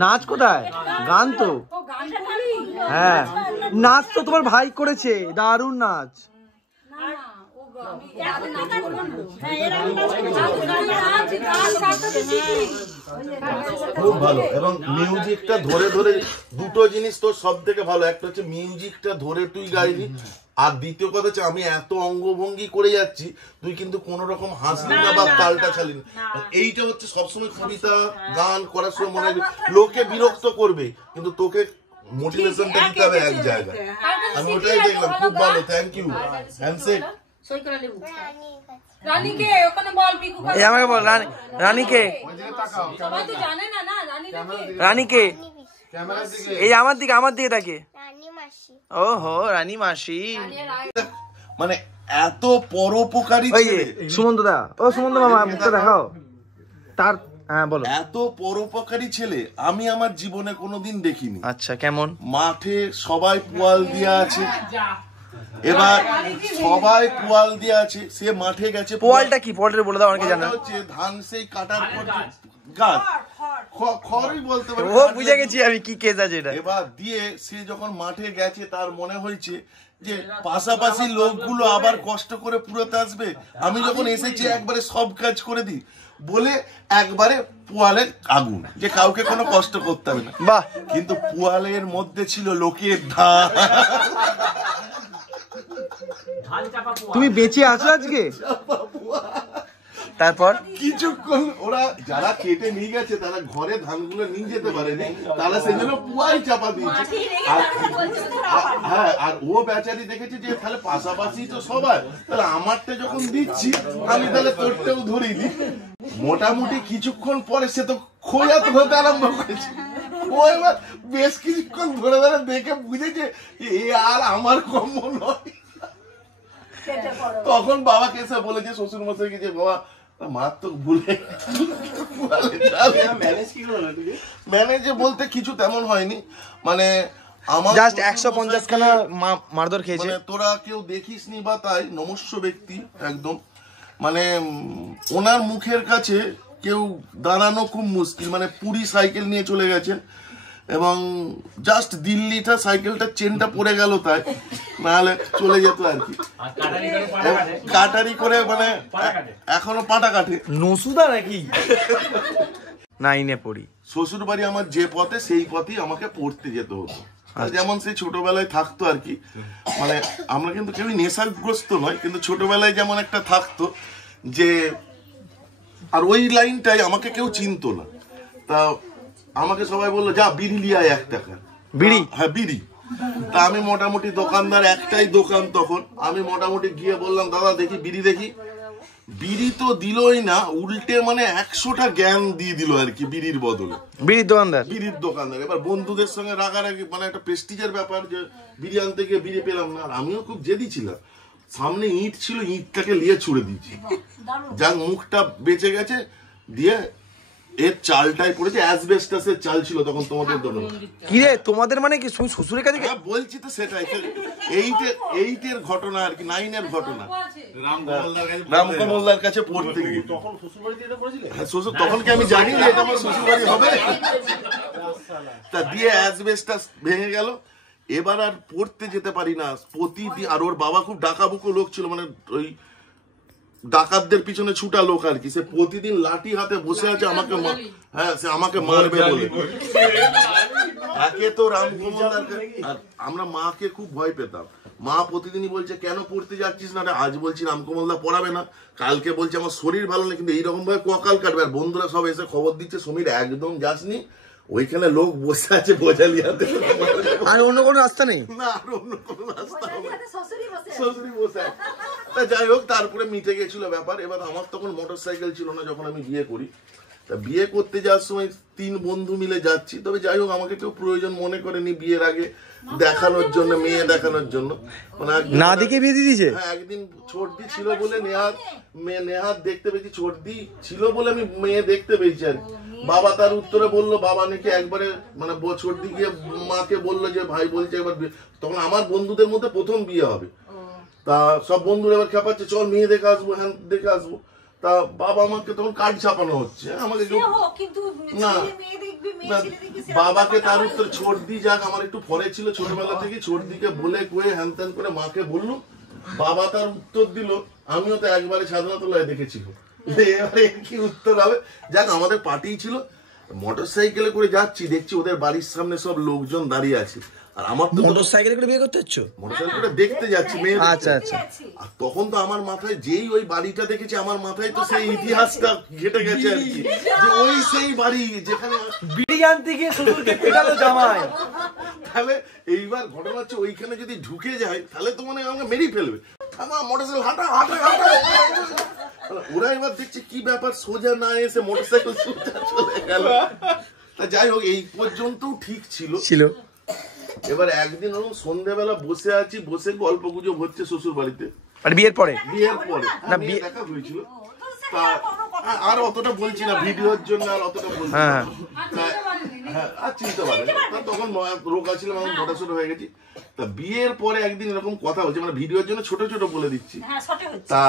নাচ কোথায়? গান তো। হ্যাঁ নাচ তো তোমার ভাই করেছে, দারুণ নাচ। খুব ভালো। এবং মিউজিকটা ধরে ধরে দুটো জিনিস তোর সব থেকে ভালো, একটা হচ্ছে মিউজিকটা ধরে তুই গাইলি, আর দ্বিতীয় কথা হচ্ছে আমি এত অঙ্গভঙ্গি করে যাচ্ছি তুই কিন্তু কোন রকম হাসলি না বা তালটা ছাড়লি না। এইটা হচ্ছে সবসময় কবিতা গান করার সময় মনে হয় লোকে বিরক্ত করবে, কিন্তু তোকে মোটিভেশনটা দিতে হবে এক জায়গায়। আমি ওটাই দেখলাম, খুব ভালো, থ্যাংক ইউ। হ্যান্ডশেক। রানীকে ওখানে বল পিকু এই আমাকে বল রানীকে সবাই তো জানে না না রানীকে এই আমার দিকে তাকে ওহো রানী মাসি মানে এত পরোপকারী ছেলে। সুমন্ত দা, ও সুমন্ত মামা মুখটা দেখাও তার। হ্যাঁ বলো। এত পরোপকারী ছেলে আমি আমার জীবনে কোনোদিন দেখিনি। আচ্ছা কেমন? মাঠে সবাই পোয়াল দিয়ে আছে, এবার সবাই পোয়াল দিয়ে আছে, সে মাঠে গেছে। পোয়ালটা কি? পোয়ালটা বলে দাও, অনেকে জানে না। হচ্ছে ধান সেই কাটার পর গাছ খড়ই বলতে পারে, ও বুঝে গেছি আমি কি কেস আছে এটা। এবার দিয়ে সে যখন মাঠে গেছে তার মনে হয়েছে যে পাশাপাশি লোকগুলো আবার কষ্ট করে পুরোতে আসবে, আমি যখন এসেছি একবারে সব কাজ করে দিই বলে একবারে পোয়ালের আগুন, যে কাউকে কোনো কষ্ট করতে হবে না। বাহ। কিন্তু পোয়ালের মধ্যে ছিল লোকের ধান। তুমি বেঁচে আছো আজকে? তারপর কিছুক্ষণ ওরা যারা কেটে নিয়ে গেছে তারা ঘরে ধানগুলো নিয়ে যেতে পারেনি, তারা সেই জন্য পুয়াই চাপা দিয়েছে। হ্যাঁ, আর ও বেচারি দেখেছে যে তাহলে পাশাপাশি তো সবাই, তাহলে আমারটা যখন দিচ্ছি আমি তাহলে তোরটাও ধরেই দিই। মোটামুটি কিছুক্ষণ পরে সে তো খোঁজা ধরতে আরম্ভ করেছে। ও এবার বেশ কিছুক্ষণ ধরে ধরে দেখে বুঝেছে এ আর আমার কম্য নয়। তখন বাবাকে এসে বলেছে শ্বশুর মশাইকে যে বাবা মারাত্মক ভুলে ম্যানেজ বলতে কিছু তেমন হয়নি, মানে আমার জাস্ট 150 খানা মারধর খেয়েছে। তোরা কেউ দেখিসনি বা তাই নমস্য ব্যক্তি একদম, মানে ওনার মুখের কাছে কেউ দাঁড়ানো খুব মুশকিল। মানে পুরী সাইকেল নিয়ে চলে গেছেন এবং জাস্ট দিল্লিটা সাইকেলটা চেনটা পড়ে গেল, তাই নাহলে চলে যেত আর কি। কাটারি করে মানে এখনো পাটা কাটে। নসুদা নাকি? নাইনে পড়ি। শ্বশুর বাড়ি আমার যে পথে সেই পথেই আমাকে পড়তে যেতে হতো, যেমন সেই ছোটবেলায় থাকতো আর কি। মানে আমরা কিন্তু কেউই নেশাগ্রস্ত নয়, কিন্তু ছোটবেলায় যেমন একটা থাকতো যে, আর ওই লাইনটাই আমাকে কেউ চিনতো না, তা আমাকে সবাই বললো যা বিড়ি লিয়ে আয় 1 টাকা। বিড়ি? হ্যাঁ বিড়ি। তা আমি মোটামুটি দোকানদার, একটাই দোকান তখন, আমি মোটামুটি গিয়ে বললাম দাদা দেখি বিড়ি দেখি। বিড়ি তো দিলই না, উল্টে মানে 100টা জ্ঞান দিয়ে দিল আর কি বিড়ির বদলে। বিড়ির দোকানদার। এবার বন্ধুদের সঙ্গে রাগারাগি, মানে একটা প্রেস্টিজের ব্যাপার যে বিড়ি আনতে গিয়ে বিড়ি পেলাম না। আর আমিও খুব জেদি ছিলাম, সামনে ইট ছিল, ইটটাকে নিয়ে ছুড়ে দিয়েছি, যার মুখটা বেঁচে গেছে। দিয়ে এর চালটাই পড়েছে, অ্যাসবেস্টাসের চাল ছিল তখন তোমাদের দোকানে। কি রে তোমাদের মানে কি শ্বশুরের কাছে? বলছি তো সেটাই, এইটের ঘটনা আর কি, 9-এর ঘটনা। রামকমলদার কাছে পড়তে গিয়ে তখন শ্বশুরবাড়িতে এটা করেছিলেন? শ্বশুর তখন কি আমি জানি না এটা আমার শ্বশুরবাড়ি হবে। তা দিয়ে অ্যাসবেস্টাস ভেঙে গেল, এবার আর পড়তে যেতে পারি না প্রতিদিন। আর ওর বাবা খুব ডাকাবুকো লোক ছিল, মানে ওই ডাকাতদের পিছনে ছুটা লোক আর কি। সে প্রতিদিন লাঠি হাতে বসে আছে আমাকে, হ্যাঁ সে আমাকে মারবে বলে। একে তো রামকমলদার, আর আমরা মাকে খুব ভয় পেতাম। মা প্রতিদিনই বলছে কেন পড়তে যাচ্ছিস না? আজ বলছি রামকমলদা পড়াবে না, কালকে বলছে আমার শরীর ভালো নেই, কিন্তু এইরকম ভাবে ককাল কাটবে। আর বন্ধুরা সব এসে খবর দিচ্ছে সমীর একদম যাসনি, ওইখানে লোক বসে আছে বোঝালিয়াতে, আর অন্য কোনো রাস্তা নেই না, আর অন্য কোনো রাস্তা হবে, শ্বশুরি বসে। তা যাই হোক, তারপরে মিটে গেছিল ব্যাপার। এবার আমার তখন মোটর সাইকেল ছিল না যখন আমি বিয়ে করি। তা বিয়ে করতে যাওয়ার সময় 3 বন্ধু মিলে যাচ্ছি, তবে যাই হোক আমাকে কেউ প্রয়োজন মনে করেনি বিয়ের আগে দেখানোর জন্য, মেয়ে দেখানোর জন্য। মানে না দেখে বিয়ে দিয়ে দিয়েছে। হ্যাঁ, একদিন ছোটদি ছিল বলে নেহাত দেখতে পেয়েছি, ছোটদি ছিল বলে আমি মেয়ে দেখতে পেয়েছি আর বাবা তার উত্তরে বললো, বাবা নাকি একবারে মানে ছোটদি গিয়ে মাকে বললো যে ভাই বলছে এবার। তখন আমার বন্ধুদের মধ্যে প্রথম বিয়ে হবে, তা সব বন্ধুরা এবার খেপাচ্ছে চল মেয়ে দেখে আসবো, হ্যাঁ দেখে আসবো। তা বাবা আমাকে তখন কার্ড ছাপানো হচ্ছে, আমাকে না বাবাকে তার উত্তর ছোটদি যাক, আমার একটু পরে ছিল ছোটবেলা থেকে, ছোটদিকে বলে কয়ে হ্যান ত্যান করে মাকে বললো। বাবা তার উত্তর দিল, আমিও তো একবারে স্বাধীনতা লয় দেখেছিল, এবারে কি উত্তর হবে। যাক আমাদের পার্টি ছিল, মোটরসাইকেলে করে যাচ্ছি, দেখছি ওদের বাড়ির সামনে সব লোকজন দাঁড়িয়ে আছে, আর আমার তো মোটরসাইকেলে করে বিয়ে করতে হচ্ছে, মোটরসাইকেলে দেখতে যাচ্ছি মেয়ে। আচ্ছা আচ্ছা। আর তখন তো আমার মাথায় যেই ওই বাড়িটা দেখেছি, আমার মাথায় তো সেই ইতিহাসটা ঘেটে গেছে আর কি, যে ওই সেই বাড়ি যেখানে বিড়ি আনতে গিয়ে শ্বশুরকে পেটালো জামাই। তাহলে এইবার ঘটনা হচ্ছে ওইখানে যদি ঢুকে যায় তাহলে তো মানে আমাকে মেরেই ফেলবে। আমার মোটরসাইকেল হাঁটা হাঁটা হাঁটা, ওরা এবার দেখছে কি ব্যাপার, সোজা না এসে মোটরসাইকেল সোজা চলে গেল। তা যাই হোক, এই পর্যন্তও ঠিক ছিল। এবার একদিন ওরকম সন্ধ্যাবেলা বসে আছি, বসে গল্প গুজব হচ্ছে শ্বশুর বাড়িতে, আর বিয়ের পরে না বিয়ে দেখা হয়েছিল। তা আর অতটা বলছি না ভিডিওর জন্য, আর অতটা বলছি না, আর চিনতে পারে তখন রোগ আছিল, এখন মোটাসোটা হয়ে গেছি। তা বিয়ের পরে একদিন এরকম কথা হচ্ছে, মানে ভিডিওর জন্য ছোট ছোট বলে দিচ্ছি। তা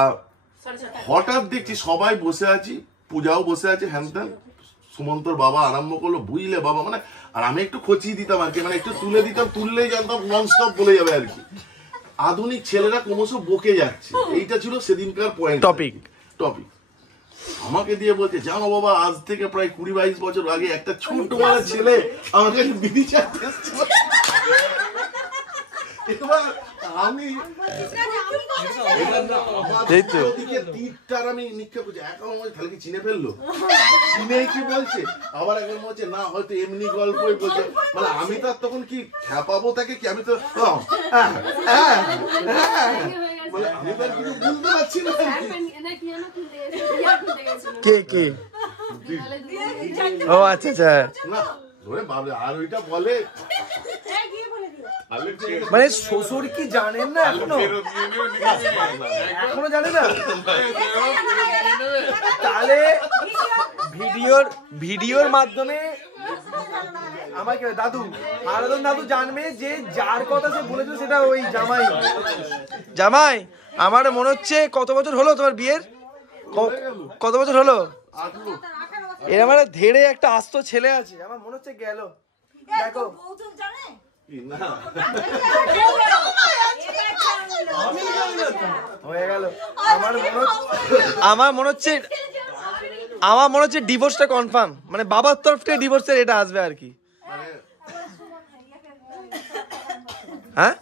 হঠাৎ দেখছি সবাই বসে আছি, পূজাও বসে আছে, হ্যান ত্যান। সুমন্তর বাবা আরম্ভ করলো, বুঝলে বাবা, মানে আর আমি একটু খচিয়ে দিতাম আর কি, মানে একটু তুলে দিতাম, তুললেই জানতাম নন স্টপ বলে যাবে আর কি। আধুনিক ছেলেরা ক্রমশ বকে যাচ্ছে, এইটা ছিল সেদিনকার পয়েন্ট, টপিক। আমাকে দিয়ে বলছে, জানো বাবা, আজ থেকে প্রায় 20-22 বছর আগে একটা ছোট মানে ছেলে আমাকে বিড়ি চাইতে এসেছিল। এবার আমি আমি নিক্ষেপ করছি, তাহলে কি চিনে ফেললো, চিনে কি বলছে, আবার একবার বলছে না হয়তো এমনি গল্পই বলছে, মানে আমি তো তখন কি খ্যাপাবো তাকে, কি আমি তো মানে আমি তো কিছু বুঝতে পারছি না। কে ও আচ্ছা আচ্ছা, না বাবা, আর ওইটা বলে মানে শ্বশুর কি জানেন না, এখনো জানে না, তাহলে ভিডিওর মাধ্যমে আমাকে দাদু আরাধন দাদু জানবে যে যার কথা সে বলেছিল সেটা ওই জামাই। আমার মনে হচ্ছে কত বছর হলো তোমার বিয়ের, কত বছর হলো? এর আমার ধেড়ে একটা আস্ত ছেলে আছে, আমার মনে হচ্ছে গেল। দেখো হয়ে গেল, আমার মনে হচ্ছে ডিভোর্সটা কনফার্ম, মানে বাবার তরফ থেকে ডিভোর্সের এটা আসবে আর কি। হ্যাঁ,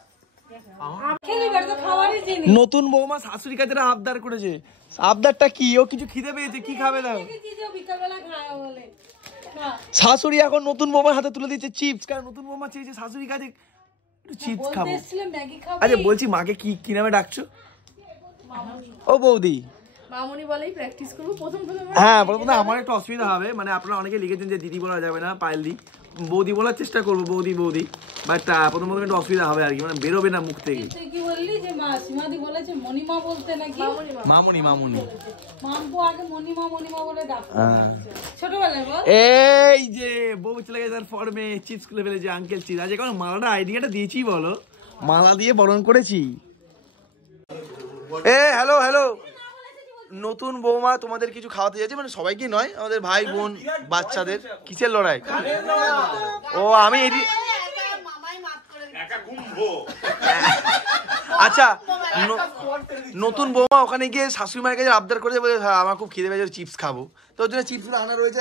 নতুন বৌমা শাশুড়ির কাছে আবদার করেছে, আবদারটা কি, ও কিছু খিদে পেয়েছে, কি খাবে না, শাশুড়ি এখন নতুন বৌমার হাতে তুলে দিচ্ছে চিপস, কারণ নতুন বৌমা চেয়েছে শাশুড়ির কাছে চিপস খাবো। আচ্ছা বলছি, মাকে কি নামে ডাকছো? ও বৌদি। মামুনি বলেই প্র্যাকটিস করব প্রথম। হ্যাঁ, প্রথমে আমার একটু অসুবিধা হবে, মানে আপনারা অনেকে লিখেছেন যে দিদি বলা যাবে না, পায়েলদি, বৌদি বলার চেষ্টা করবো, বৌদি, বাট প্রথম একটু অসুবিধা হবে আর কি, মানে বেরোবে না মুখ থেকে। কি বললি যে মা সীমাদি বলেছে মনিমা বলতে নাকি? মামুনি মামপো আগে মনিমা বলে ডাকতো ছোটবেলায়। বল এই যে বউ চলে গেছে তার ফর্মে চিপস খুলে ফেলেছে, আঙ্কেল চিপস। আজ এখন মালাটা আইডিয়াটা দিয়েছি, বলো, মালা দিয়ে বরণ করেছি। হ্যালো, নতুন বৌমা তোমাদের কিছু খাওয়াতে যাচ্ছে, মানে সবাইকে নয়, আমাদের ভাই বোন বাচ্চাদের। কিসের লড়াই? ও আমি আচ্ছা, নতুন বৌমা ওখানে গিয়ে শাশুড়ি মায়ের কাছে আবদার করেছে, বলে আমার খুব খিদে পেয়েছে, চিপস খাবো। তো ওর জন্য চিপস আনা রয়েছে,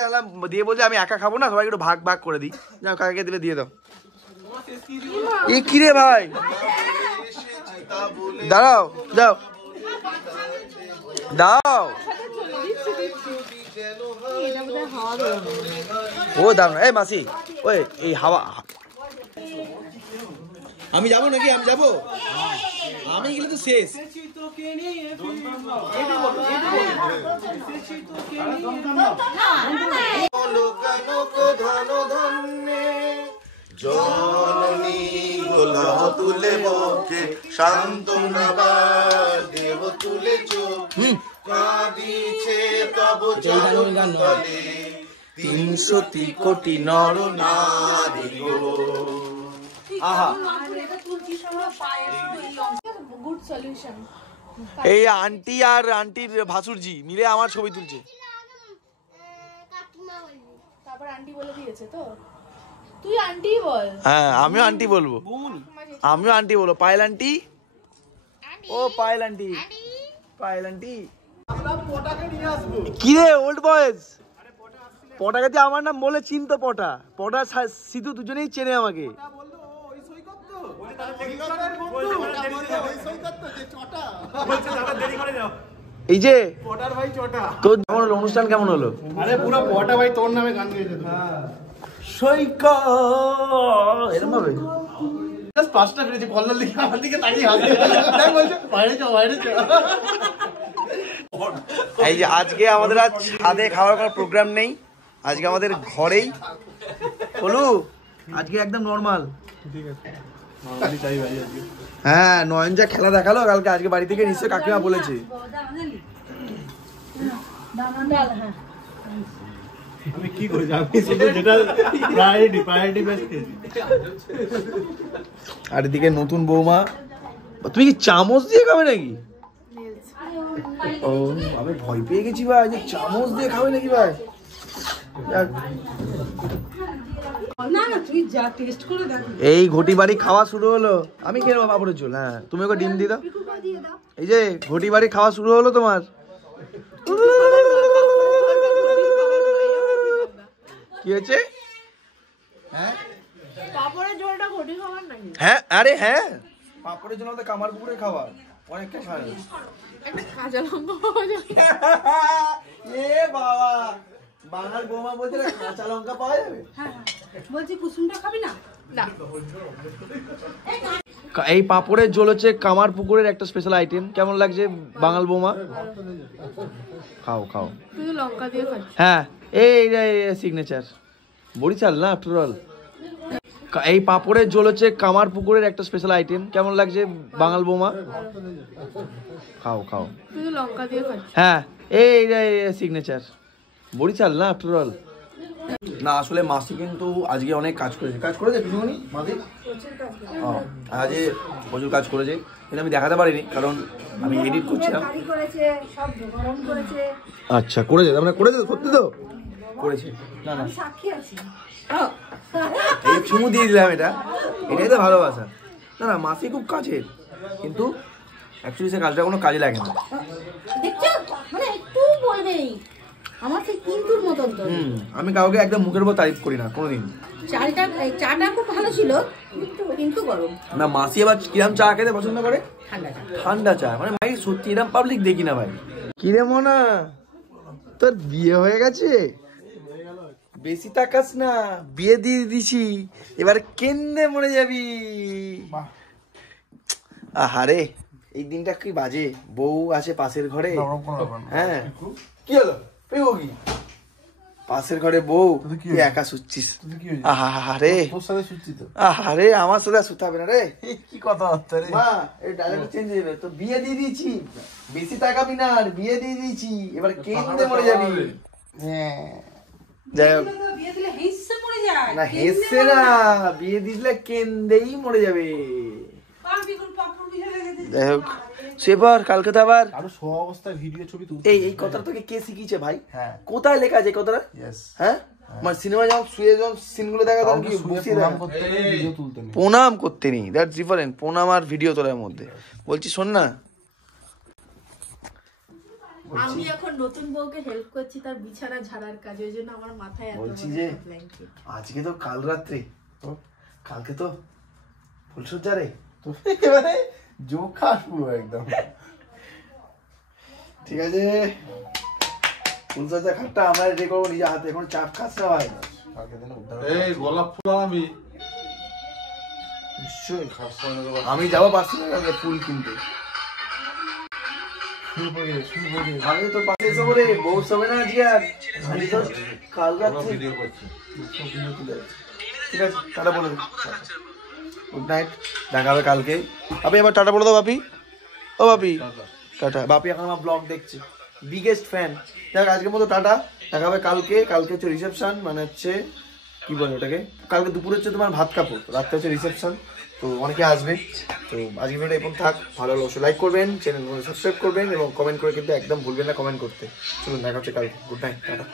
দিয়ে বলছে আমি একা খাবো না, সবাইকে একটু ভাগ করে দিই, যাও কাকে দিলে দিয়ে দাও। এ কি রে ভাই, দাঁড়াও দাও ও দাও না। এই মাসি, ওই এই হাওয়া, আমি যাবো নাকি? আমি যাবো, আমি গেলে তো শেষ। জননী গোলা তুলে বকে শান্তনা দেব তুলে চোখ কাঁদিছে তব জগৎতলে 300 কোটি নর নারী গো। আহা, গুড সলিউশন। এই আন্টি আর আন্টির ভাসুরজি মিলে আমার ছবি তুলছে। তারপর আন্টি বলে দিয়েছে তো, তুই আন্টি বল। হ্যাঁ, আমিও আন্টি বলবো, পায়েল আন্টি, ও পায়েল আন্টি, কি রে ওল্ড বয়েজ? পটাকে যে আমার নাম বলে চিনতো পটা, পটা সিধু দুজনেই চেনে আমাকে। এই যে তোর অনুষ্ঠান কেমন হলো? আরে পুরো পটা ভাই তোর নামে গান গেয়েছে। এরকম ভাবে পাঁচটা ফিরেছে, কল্যাণ লিখে আমার দিকে তাকিয়ে হাসছে, বলছে বাইরে যাও বাইরে যাও। এই যে আজকে আমাদের আজ ছাদে খাওয়ার কোনো প্রোগ্রাম নেই, আজকে আমাদের ঘরেই বলু, আজকে একদম নর্মাল। হ্যাঁ, নয়ন যা খেলা দেখালো কালকে, আজকে বাড়ি থেকে নিশ্চয় কাকিমা বলেছে। আমি কি করি, আমি শুধু যেটা প্রায়োরিটি বেস খেয়েছি। আর এদিকে নতুন বৌমা, তুমি কি চামচ দিয়ে খাবে নাকি? ও আমি ভয় পেয়ে গেছি ভাই, যে চামচ দিয়ে খাবে নাকি ভাই? এই ঘটি বাড়ি খাওয়া শুরু হলো, আমি খেয়ে নেবো পাপড়ের ঝোল। হ্যাঁ তুমি ওকে ডিম দিয়ে দাও। এই যে ঘটি বাড়ি খাওয়া শুরু হলো তোমার। কি হয়েছে? হ্যাঁ আরে হ্যাঁ, পাপড়ের জন্য কামার পুকুরে খাওয়া অনেকটা খায়। এ বাবা, বাঙাল বৌমা বলছে কাঁচা লঙ্কা পাওয়া যাবে? বলছি কুসুমটা খাবি না? এই পাপড়ের ঝোল হচ্ছে কামার পুকুরের একটা স্পেশাল আইটেম। কেমন লাগছে বাঙাল বৌমা? খাও খাও। লঙ্কা দিয়ে খাচ্ছি। হ্যাঁ এই সিগনেচার বরিশাল না আফটার অল। এই পাপড়ের ঝোল হচ্ছে কামার পুকুরের একটা স্পেশাল আইটেম। কেমন লাগছে বাঙাল বৌমা? খাও খাও। লঙ্কা দিয়ে খাচ্ছি। হ্যাঁ এই সিগনেচার বরিশাল না আফটার অল। না আসলে মাসি কিন্তু আজকে অনেক কাজ করেছে পিসিমণি মাসি। আজকে প্রচুর কাজ করেছে, কিন্তু আমি দেখাতে পারিনি কারণ আমি এডিট করছিলাম। আচ্ছা করেছে, আমরা করেছে সত্যি তো করেছে। না না এই চুমু দিয়ে দিলাম, এটাই তো ভালোবাসা। না না মাসি খুব কাজের, কিন্তু অ্যাকচুয়ালি সে কাজটা কোনো কাজে লাগে না। দেখছো মানে একটু বলবেই আমার সেই কিন্তুর মতন তো। আমি কাউকে একদম মুখের উপর তারিফ করি না কোনোদিন। চাটা খুব ভালো ছিল কিন্তু গরম না। মাসি আবার কিরম চা খেতে পছন্দ করে? ঠান্ডা চা। মানে ভাই সত্যি এরম পাবলিক দেখি না ভাই। কিরে মনা, তোর বিয়ে হয়ে গেছে? বেশি তাকাস না, বিয়ে দিয়ে দিছি, এবার কেন্দ্রে মরে যাবি। আহারে এই দিনটা কি বাজে, বউ আছে পাশের ঘরে। হ্যাঁ কি হলো কি পাশের ঘরে বউ, তুই একা শুচ্ছিস? আহারে আহারে আমার সাথে শুতে হবে না রে। কি কথা রে মা, এই ডায়লগটা চেঞ্জ হয়ে যাবে। তো বিয়ে দিয়ে দিয়েছি, বেশি তাকাবি না, আর বিয়ে দিয়ে দিয়েছি, এবার কেন্দ্রে মরে যাবি। যাই হোক না, হেসে না, বিয়ে দিলে কেন্দ্রেই মরে যাবে। যাই হোক সেবার কালকে তো আবার অবস্থায় ভিডিও ছবি এই কথাটা তোকে কে শিখিয়েছে ভাই? কোথায় লেখা আছে কথাটা? হ্যাঁ মানে সিনেমা যখন শুয়ে যখন সিনগুলো দেখা তখন কি প্রণাম করতে নেই, দ্যাটস ডিফারেন্ট। প্রণাম আর ভিডিও তোলার মধ্যে। বলছি শোন না, আমি এখন নতুন বউকে হেল্প করছি তার বিছানা ঝাড়ার কাজে, ওই জন্য আমার মাথায় এত বলছি যে আজকে তো কাল রাত্রে, কালকে তো ফুলসজ্জা রে, তো এবারে জোখা পুরো একদম ঠিক আছে। ফুলসজ্জা খাটটা আমরা রেডি করবো নিজের হাতে, এখন চাপ খাস না ভাই। এই গোলাপ ফুল আনবি নিশ্চয়ই। আমি যাবো 500 টাকা ফুল কিনতে। আমি তো পাশে এসে বলে বউ সবে না আজকে, আর আমি তো কাল রাত্রে ভিডিও করছি। ঠিক আছে টাটা বলে দিন, গুড নাইট, দেখা হবে কালকে। আপনি এবার টাটা বলে দাও বাপি। ও বাপি টাটা। বাপি এখন আমার ব্লগ দেখছে, বিগেস্ট ফ্যান। দেখ আজকের মতো টাটা, দেখা হবে কালকে। কালকে হচ্ছে রিসেপশন, মানে হচ্ছে কি বলে ওটাকে, কালকে দুপুরে হচ্ছে তোমার ভাত কাপড়, রাত্রে হচ্ছে রিসেপশন। তো অনেকে আসবে। তো আজকে ভিডিওটা এখন থাক, ভালো লাগলে অবশ্যই লাইক করবেন, চ্যানেল সাবস্ক্রাইব করবেন এবং কমেন্ট করে কিন্তু একদম ভুলবেন না কমেন্ট করতে। চলুন দেখা হচ্ছে কালকে, গুড নাইট টাটা।